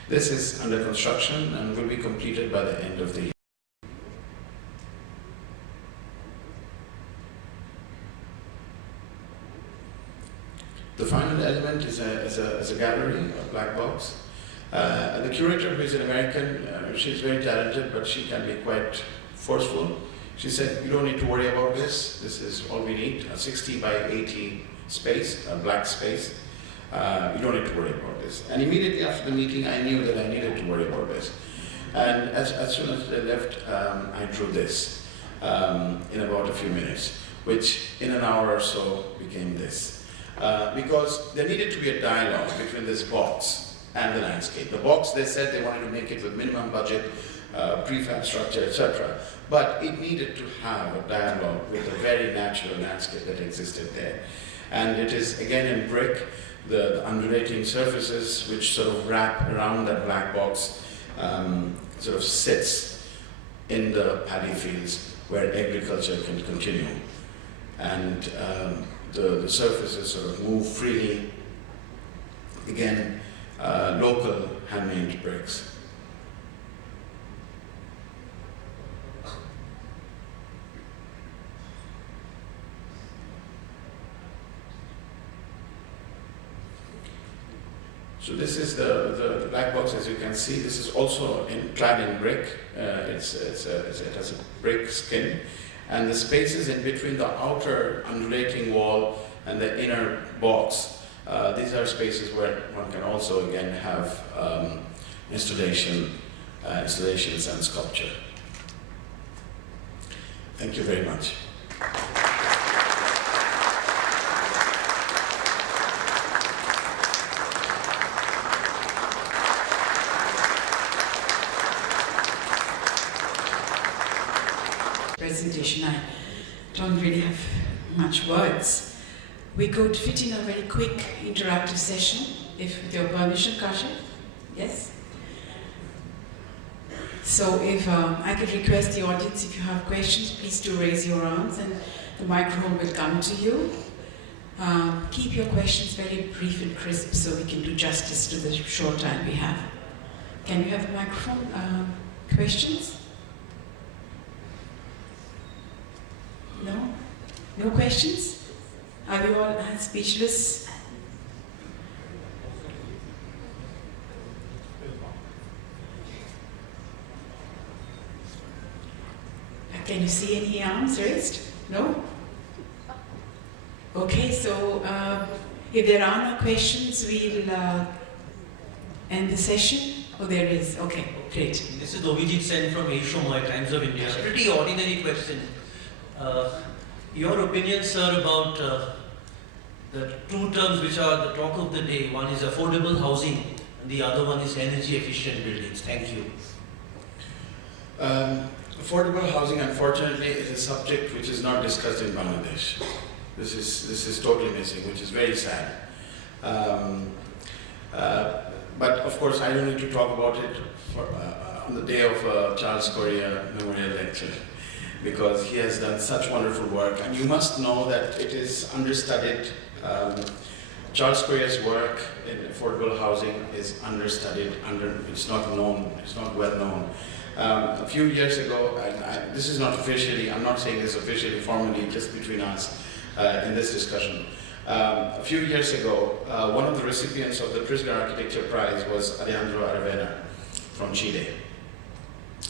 This is under construction and will be completed by the end of the year. The final element is a gallery, a black box. And the curator, who is an American, she's very talented, but she can be quite forceful. She said, "You don't need to worry about this. This is all we need, a 60 by 80 space, a black space. You don't need to worry about this." And immediately after the meeting, I knew that I needed to worry about this. And as soon as they left, I drew this in about a few minutes, which in an hour or so became this. Because there needed to be a dialogue between this box and the landscape. The box, they said they wanted to make it with minimum budget, prefab structure, etc. But it needed to have a dialogue with the very natural landscape that existed there. And it is, again, in brick, the undulating surfaces which sort of wrap around that black box sort of sits in the paddy fields where agriculture can continue. And the surfaces sort of move freely. Again, local handmade bricks. So this is the black box, as you can see. This is also clad in brick. It has a brick skin. And the spaces in between the outer undulating wall and the inner box These are spaces where one can also again have installations and sculpture. Thank you very much. Presentation. I don't really have much words. We could fit in a very quick interactive session, if with your permission, Kashef. Yes? So if I could request the audience, if you have questions, please do raise your arms and the microphone will come to you. Keep your questions very brief and crisp so we can do justice to the short time we have. Can we have the microphone? Questions? No? No questions? Are we all speechless? Can you see any arms raised? No? Okay, so if there are no questions, we'll end the session. Oh, there is. Okay, great. This is Ovijit Sen from Asia Times of India. Pretty ordinary question. Your opinion, sir, about the two terms which are the talk of the day. One is affordable housing and the other one is energy efficient buildings. Thank you. Affordable housing, unfortunately, is a subject which is not discussed in Bangladesh. This is totally missing, which is very sad. But of course, I don't need to talk about it on the day of Charles Correa Memorial Lecture, because he has done such wonderful work, and you must know that it is understudied. Charles Correa's work in affordable housing is understudied. It's not known. It's not well known. A few years ago, and this is not officially, I'm not saying this officially, formally, just between us in this discussion. A few years ago, one of the recipients of the Pritzker Architecture Prize was Alejandro Aravena from Chile.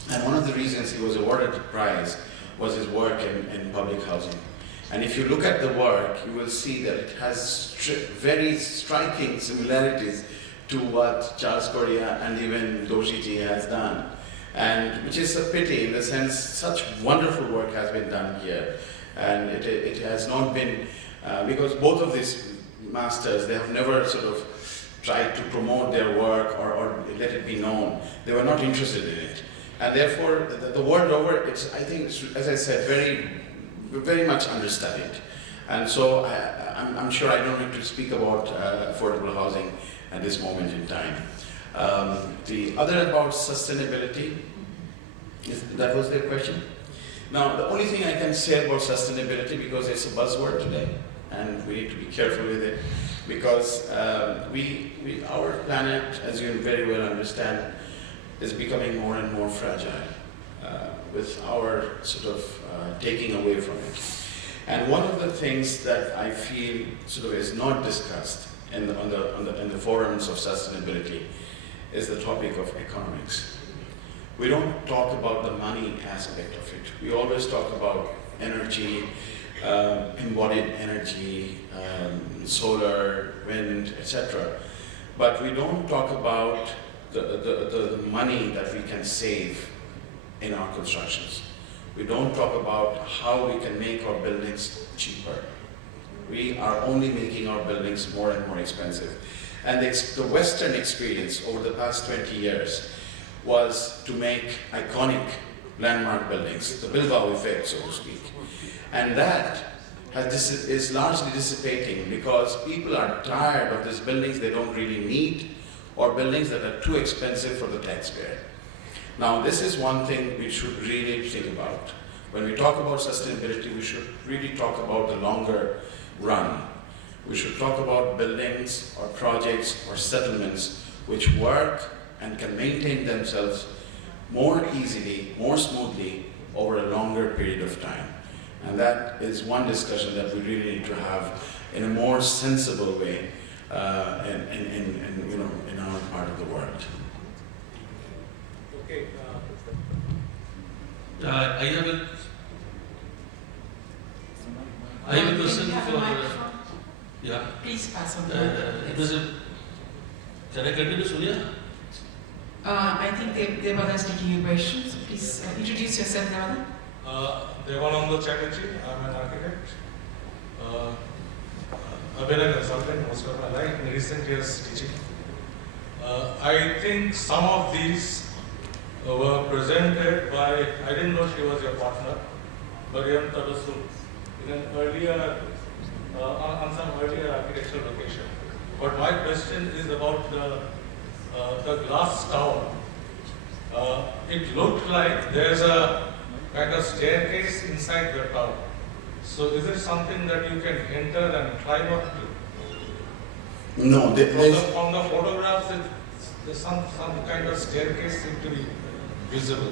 And one of the reasons he was awarded the prize was his work in public housing. And if you look at the work, you will see that it has very striking similarities to what Charles Correa and even Doshiji has done. And which is a pity in the sense such wonderful work has been done here. And it has not been, because both of these masters, they have never sort of tried to promote their work or let it be known. They were not interested in it. And therefore, the world over, it's, I think, as I said, very much understudied. And so I'm sure I don't need to speak about affordable housing at this moment in time. The other about sustainability, that was the question. Now, the only thing I can say about sustainability, because it's a buzzword today, and we need to be careful with it, because our planet, as you very well understand, is becoming more and more fragile with our sort of taking away from it. And one of the things that I feel sort of is not discussed in the forums of sustainability is the topic of economics. We don't talk about the money aspect of it. We always talk about energy, embodied energy, solar, wind, etc. But we don't talk about the money that we can save in our constructions. We don't talk about how we can make our buildings cheaper. We are only making our buildings more and more expensive. And the Western experience over the past 20 years was to make iconic landmark buildings, the Bilbao effect, so to speak. And that is largely dissipating because people are tired of these buildings they don't really need, or buildings that are too expensive for the taxpayer. Now, this is one thing we should really think about. When we talk about sustainability, we should really talk about the longer run. We should talk about buildings or projects or settlements which work and can maintain themselves more easily, more smoothly over a longer period of time. And that is one discussion that we really need to have in a more sensible way in our part of the world. Okay. I have a question for. Yeah. Please pass on. It was a. Can I continue, Sonia? I think Devada is taking a question, so please introduce yourself, Devada. Devananda Chatterjee, I'm an architect. I've been a consultant most of my life, in recent years teaching. I think some of these were presented by, I didn't know she was your partner, Mariam Tabassum, in an earlier, on some earlier architectural location. But my question is about the glass tower. It looked like there's a kind of staircase inside the tower. So is it something that you can enter and climb up to? No, From the photographs, there's some kind of staircase seems to be visible.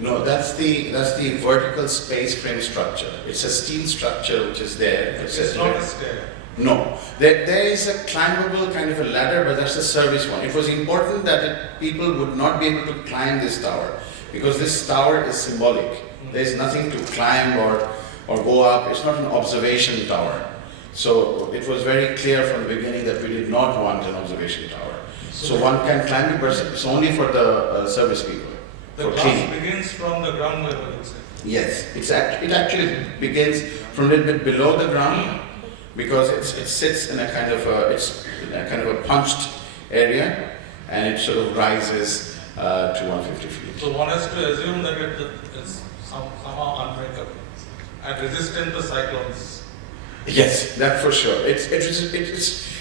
no, that's the vertical space frame structure. It's a steel structure which is there. It's not a stair. No, there is a climbable kind of a ladder, but that's a service one. It was important that people would not be able to climb this tower because this tower is symbolic. There is nothing to climb or go up. It's not an observation tower. So it was very clear from the beginning that we did not want an observation tower. So one can climb it, but it's only for the service people. The for glass cleaning. begins from the ground level, you say. Yes, it actually begins from a little bit below the ground because it sits in a kind of a punched area and it sort of rises to 150 feet. So one has to assume that it's somehow unbreakable and resistant to cyclones. Yes, that for sure. It's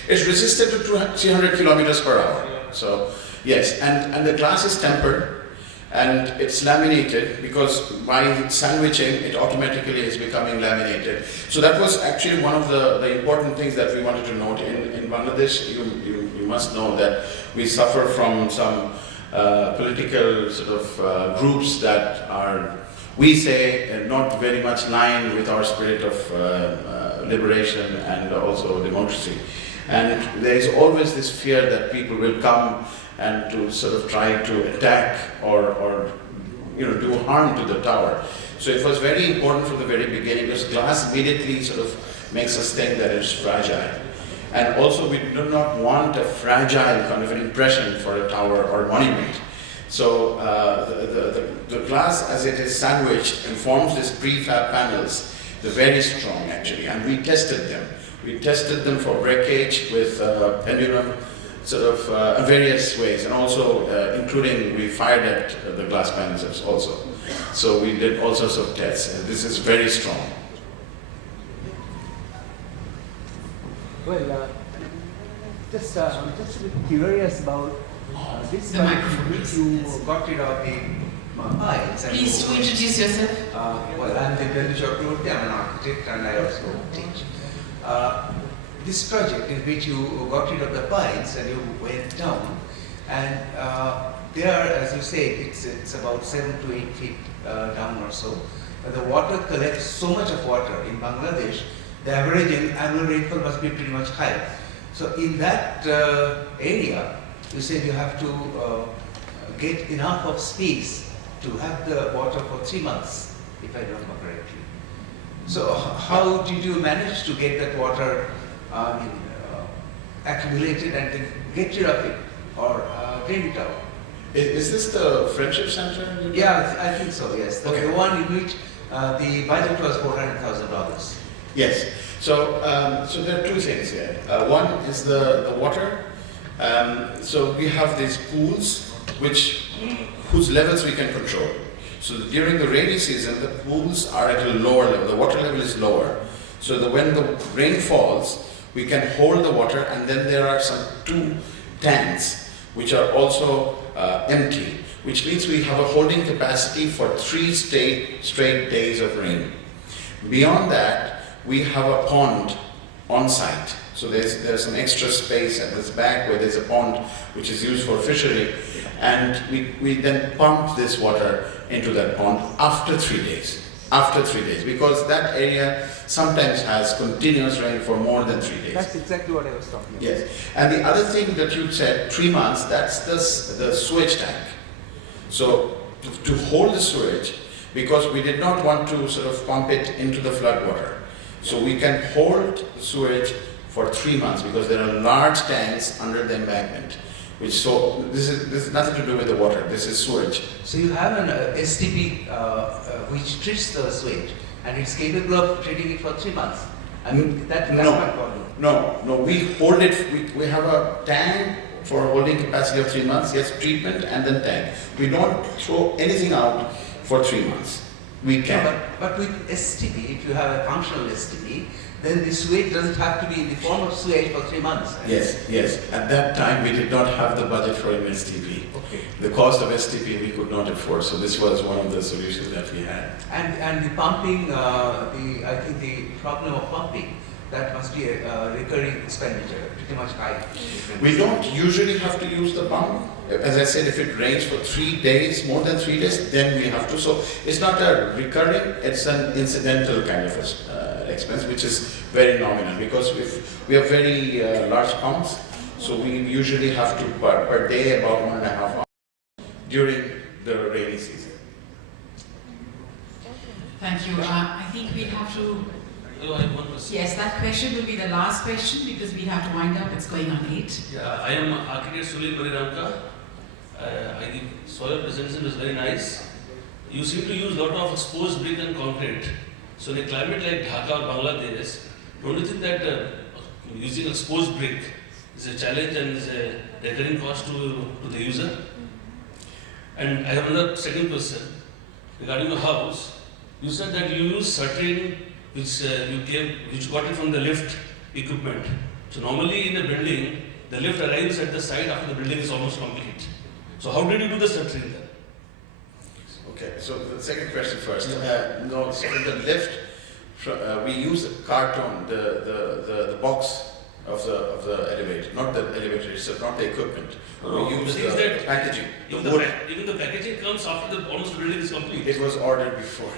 resistant to 300 kilometers per hour. So yes, and the glass is tempered and it's laminated because by sandwiching it automatically is becoming laminated. So that was actually one of the important things that we wanted to note. In Bangladesh, you must know that we suffer from some political sort of groups that are, we say, not very much lined with our spirit of liberation and also democracy. And there is always this fear that people will come and to sort of try to attack or do harm to the tower. So it was very important from the very beginning because glass immediately sort of makes us think that it's fragile. And also we do not want a fragile kind of an impression for a tower or monument. So the glass as it is sandwiched and forms these prefab panels, they're very strong actually, and we tested them. We tested them for breakage with pendulum, sort of various ways, and also including we fired at the glass panels also. So we did all sorts of tests, and this is very strong. Well, I'm just a bit curious about this The project microphone, in which you got rid of the piles. and Please you- to introduce yourself. Well, I'm the Chowdhury, I'm an architect and I also teach. This project in which you got rid of the piles and you went down, and there, as you say, it's about 7 to 8 feet down or so. The water collects so much of water in Bangladesh, the average annual rainfall must be pretty much high. So in that area, you said you have to get enough of space to have the water for 3 months, if I remember correctly. So how did you manage to get that water accumulated and then get rid of it or drain it out? Is this the Friendship Center? Yeah, I think so, yes. Okay. The one in which the budget was $400,000. Yes. So there are two things here. One is the water. So we have these pools whose levels we can control. So during the rainy season, the pools are at a lower level. The water level is lower. So when the rain falls, we can hold the water, and then there are some 2 tanks which are also empty, which means we have a holding capacity for 3 straight days of rain. Beyond that, we have a pond on site. So there's some extra space at this back where there's a pond which is used for fishery, and we then pump this water into that pond after 3 days. After 3 days, because that area sometimes has continuous rain for more than 3 days. That's exactly what I was talking about. Yes, and the other thing that you said, 3 months, that's the sewage tank. So to hold the sewage, because we did not want to sort of pump it into the flood water. So we can hold the sewage for 3 months because there are large tanks under the embankment. This is nothing to do with the water. This is sewage. So you have an STP which treats the sewage, and it's capable of treating it for 3 months. I mean, that's my problem. No. We hold it. We have a tank for holding capacity of 3 months. Yes, treatment and then tank. We don't throw anything out for 3 months. We can. No, but with STP, if you have a functional STP, then the sewage doesn't have to be in the form of sewage for 3 months. Yes. At that time, we did not have the budget for an STP. Okay. The cost of STP we could not afford, so this was one of the solutions that we had. And the pumping, I think the problem of pumping, that must be a recurring expenditure, pretty much high. We don't usually have to use the pump. As I said, if it rains for 3 days, more than 3 days, then we have to. So it's not a recurring, it's an incidental kind of expense, which is very nominal because we have very large pumps. So we usually have to, per day, about 1.5 hours during the rainy season. Thank you. I think we have to. Oh, I have one question. Yes, that question will be the last question because we have to wind up. It's going on 8. Yeah, I am architect Sulil Mariramka. I think soil presentation is very nice. You seem to use a lot of exposed brick and concrete. So in a climate like Dhaka or Bangladesh, don't you think that using exposed brick is a challenge and is a recurring cost to the user? And I have another second question regarding your house. You said that you use certain which got it from the lift equipment. So normally in a building, the lift arrives at the site after the building is almost complete. So how did you do the shuttering then? Okay, so the second question first. No, so in the lift, we use the carton, the box of the elevator, not the elevator itself, not the equipment. We use the packaging. Even the packaging comes after almost the building is complete. It was ordered before,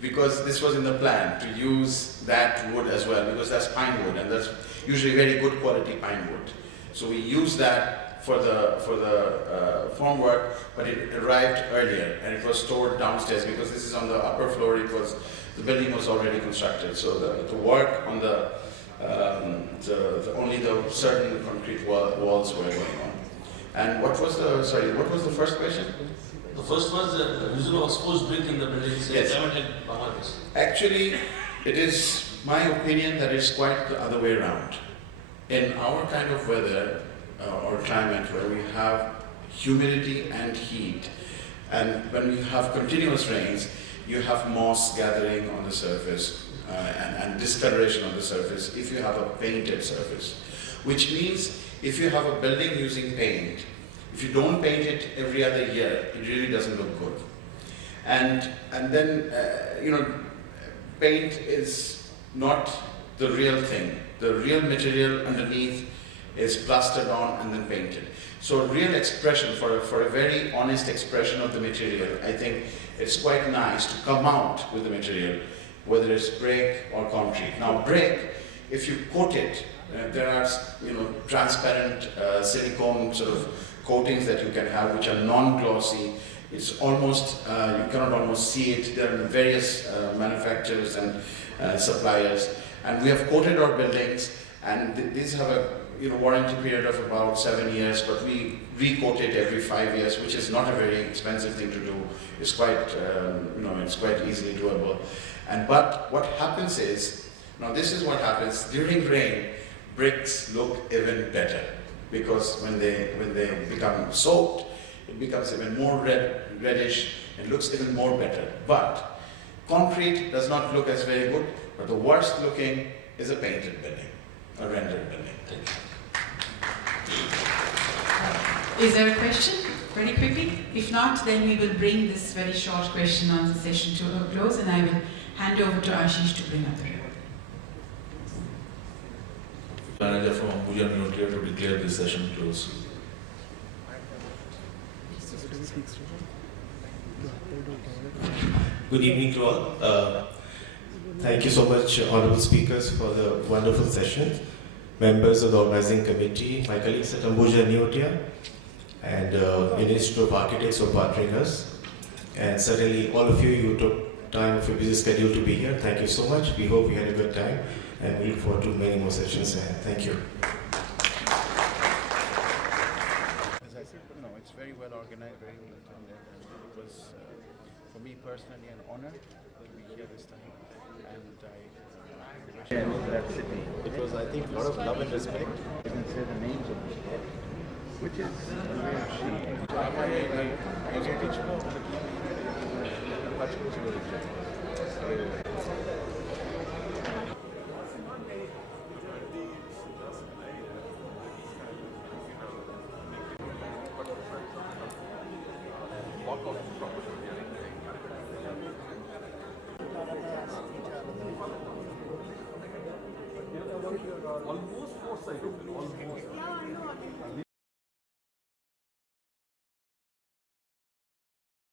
because this was in the plan to use that wood as well, because that's pine wood and that's usually very good quality pine wood. So we use that for the formwork, but it arrived earlier and it was stored downstairs because this is on the upper floor. The building was already constructed, so the work on only the certain concrete walls were going on. And what was the first question? The first was the use of exposed brick in the building. Yes. Bangladesh. Actually, it is my opinion that it's quite the other way around. In our kind of weather or climate where we have humidity and heat, and when we have continuous rains, you have moss gathering on the surface and discoloration on the surface if you have a painted surface. Which means if you have a building using paint, if you don't paint it every other year, it really doesn't look good. And then paint is not the real thing. The real material underneath is plastered on and then painted. So real expression, for a very honest expression of the material, I think it's quite nice to come out with the material, whether it's brick or concrete. Now brick, if you coat it, there are transparent silicone sort of coatings that you can have which are non-glossy. It's almost, you cannot almost see it. There are various manufacturers and suppliers, and we have coated our buildings, and these have a warranty period of about 7 years, but we recoat it every 5 years, which is not a very expensive thing to do. It's quite, it's quite easily doable. But what happens is, now this is what happens during rain. Bricks look even better because when they become soaked, it becomes even more reddish and looks even more better. But concrete does not look as very good, but the worst looking is a painted building, a rendered building. Thank you. Is there a question? Very quickly? If not, then we will bring this very short question answer session to a close, and I will hand over to Ashish to bring up the report. Manager from Ambuja Nuclear to declare this session closed. Good evening to all. Thank you so much, honorable speakers, for the wonderful session. Members of the organizing committee, my colleagues at Ambuja Nuclear, and Institute of Architects for partnering us, and certainly all of you, you took time of your busy schedule to be here. Thank you so much. We hope you had a good time, and we look forward to many more sessions ahead. Thank you. As I said, it's very well organized, very well attended, and it was, for me personally, an honor to be here this time. And I wish that city. It was, I think, a lot of love and respect. I can say the names of people, which is almost 4 sides.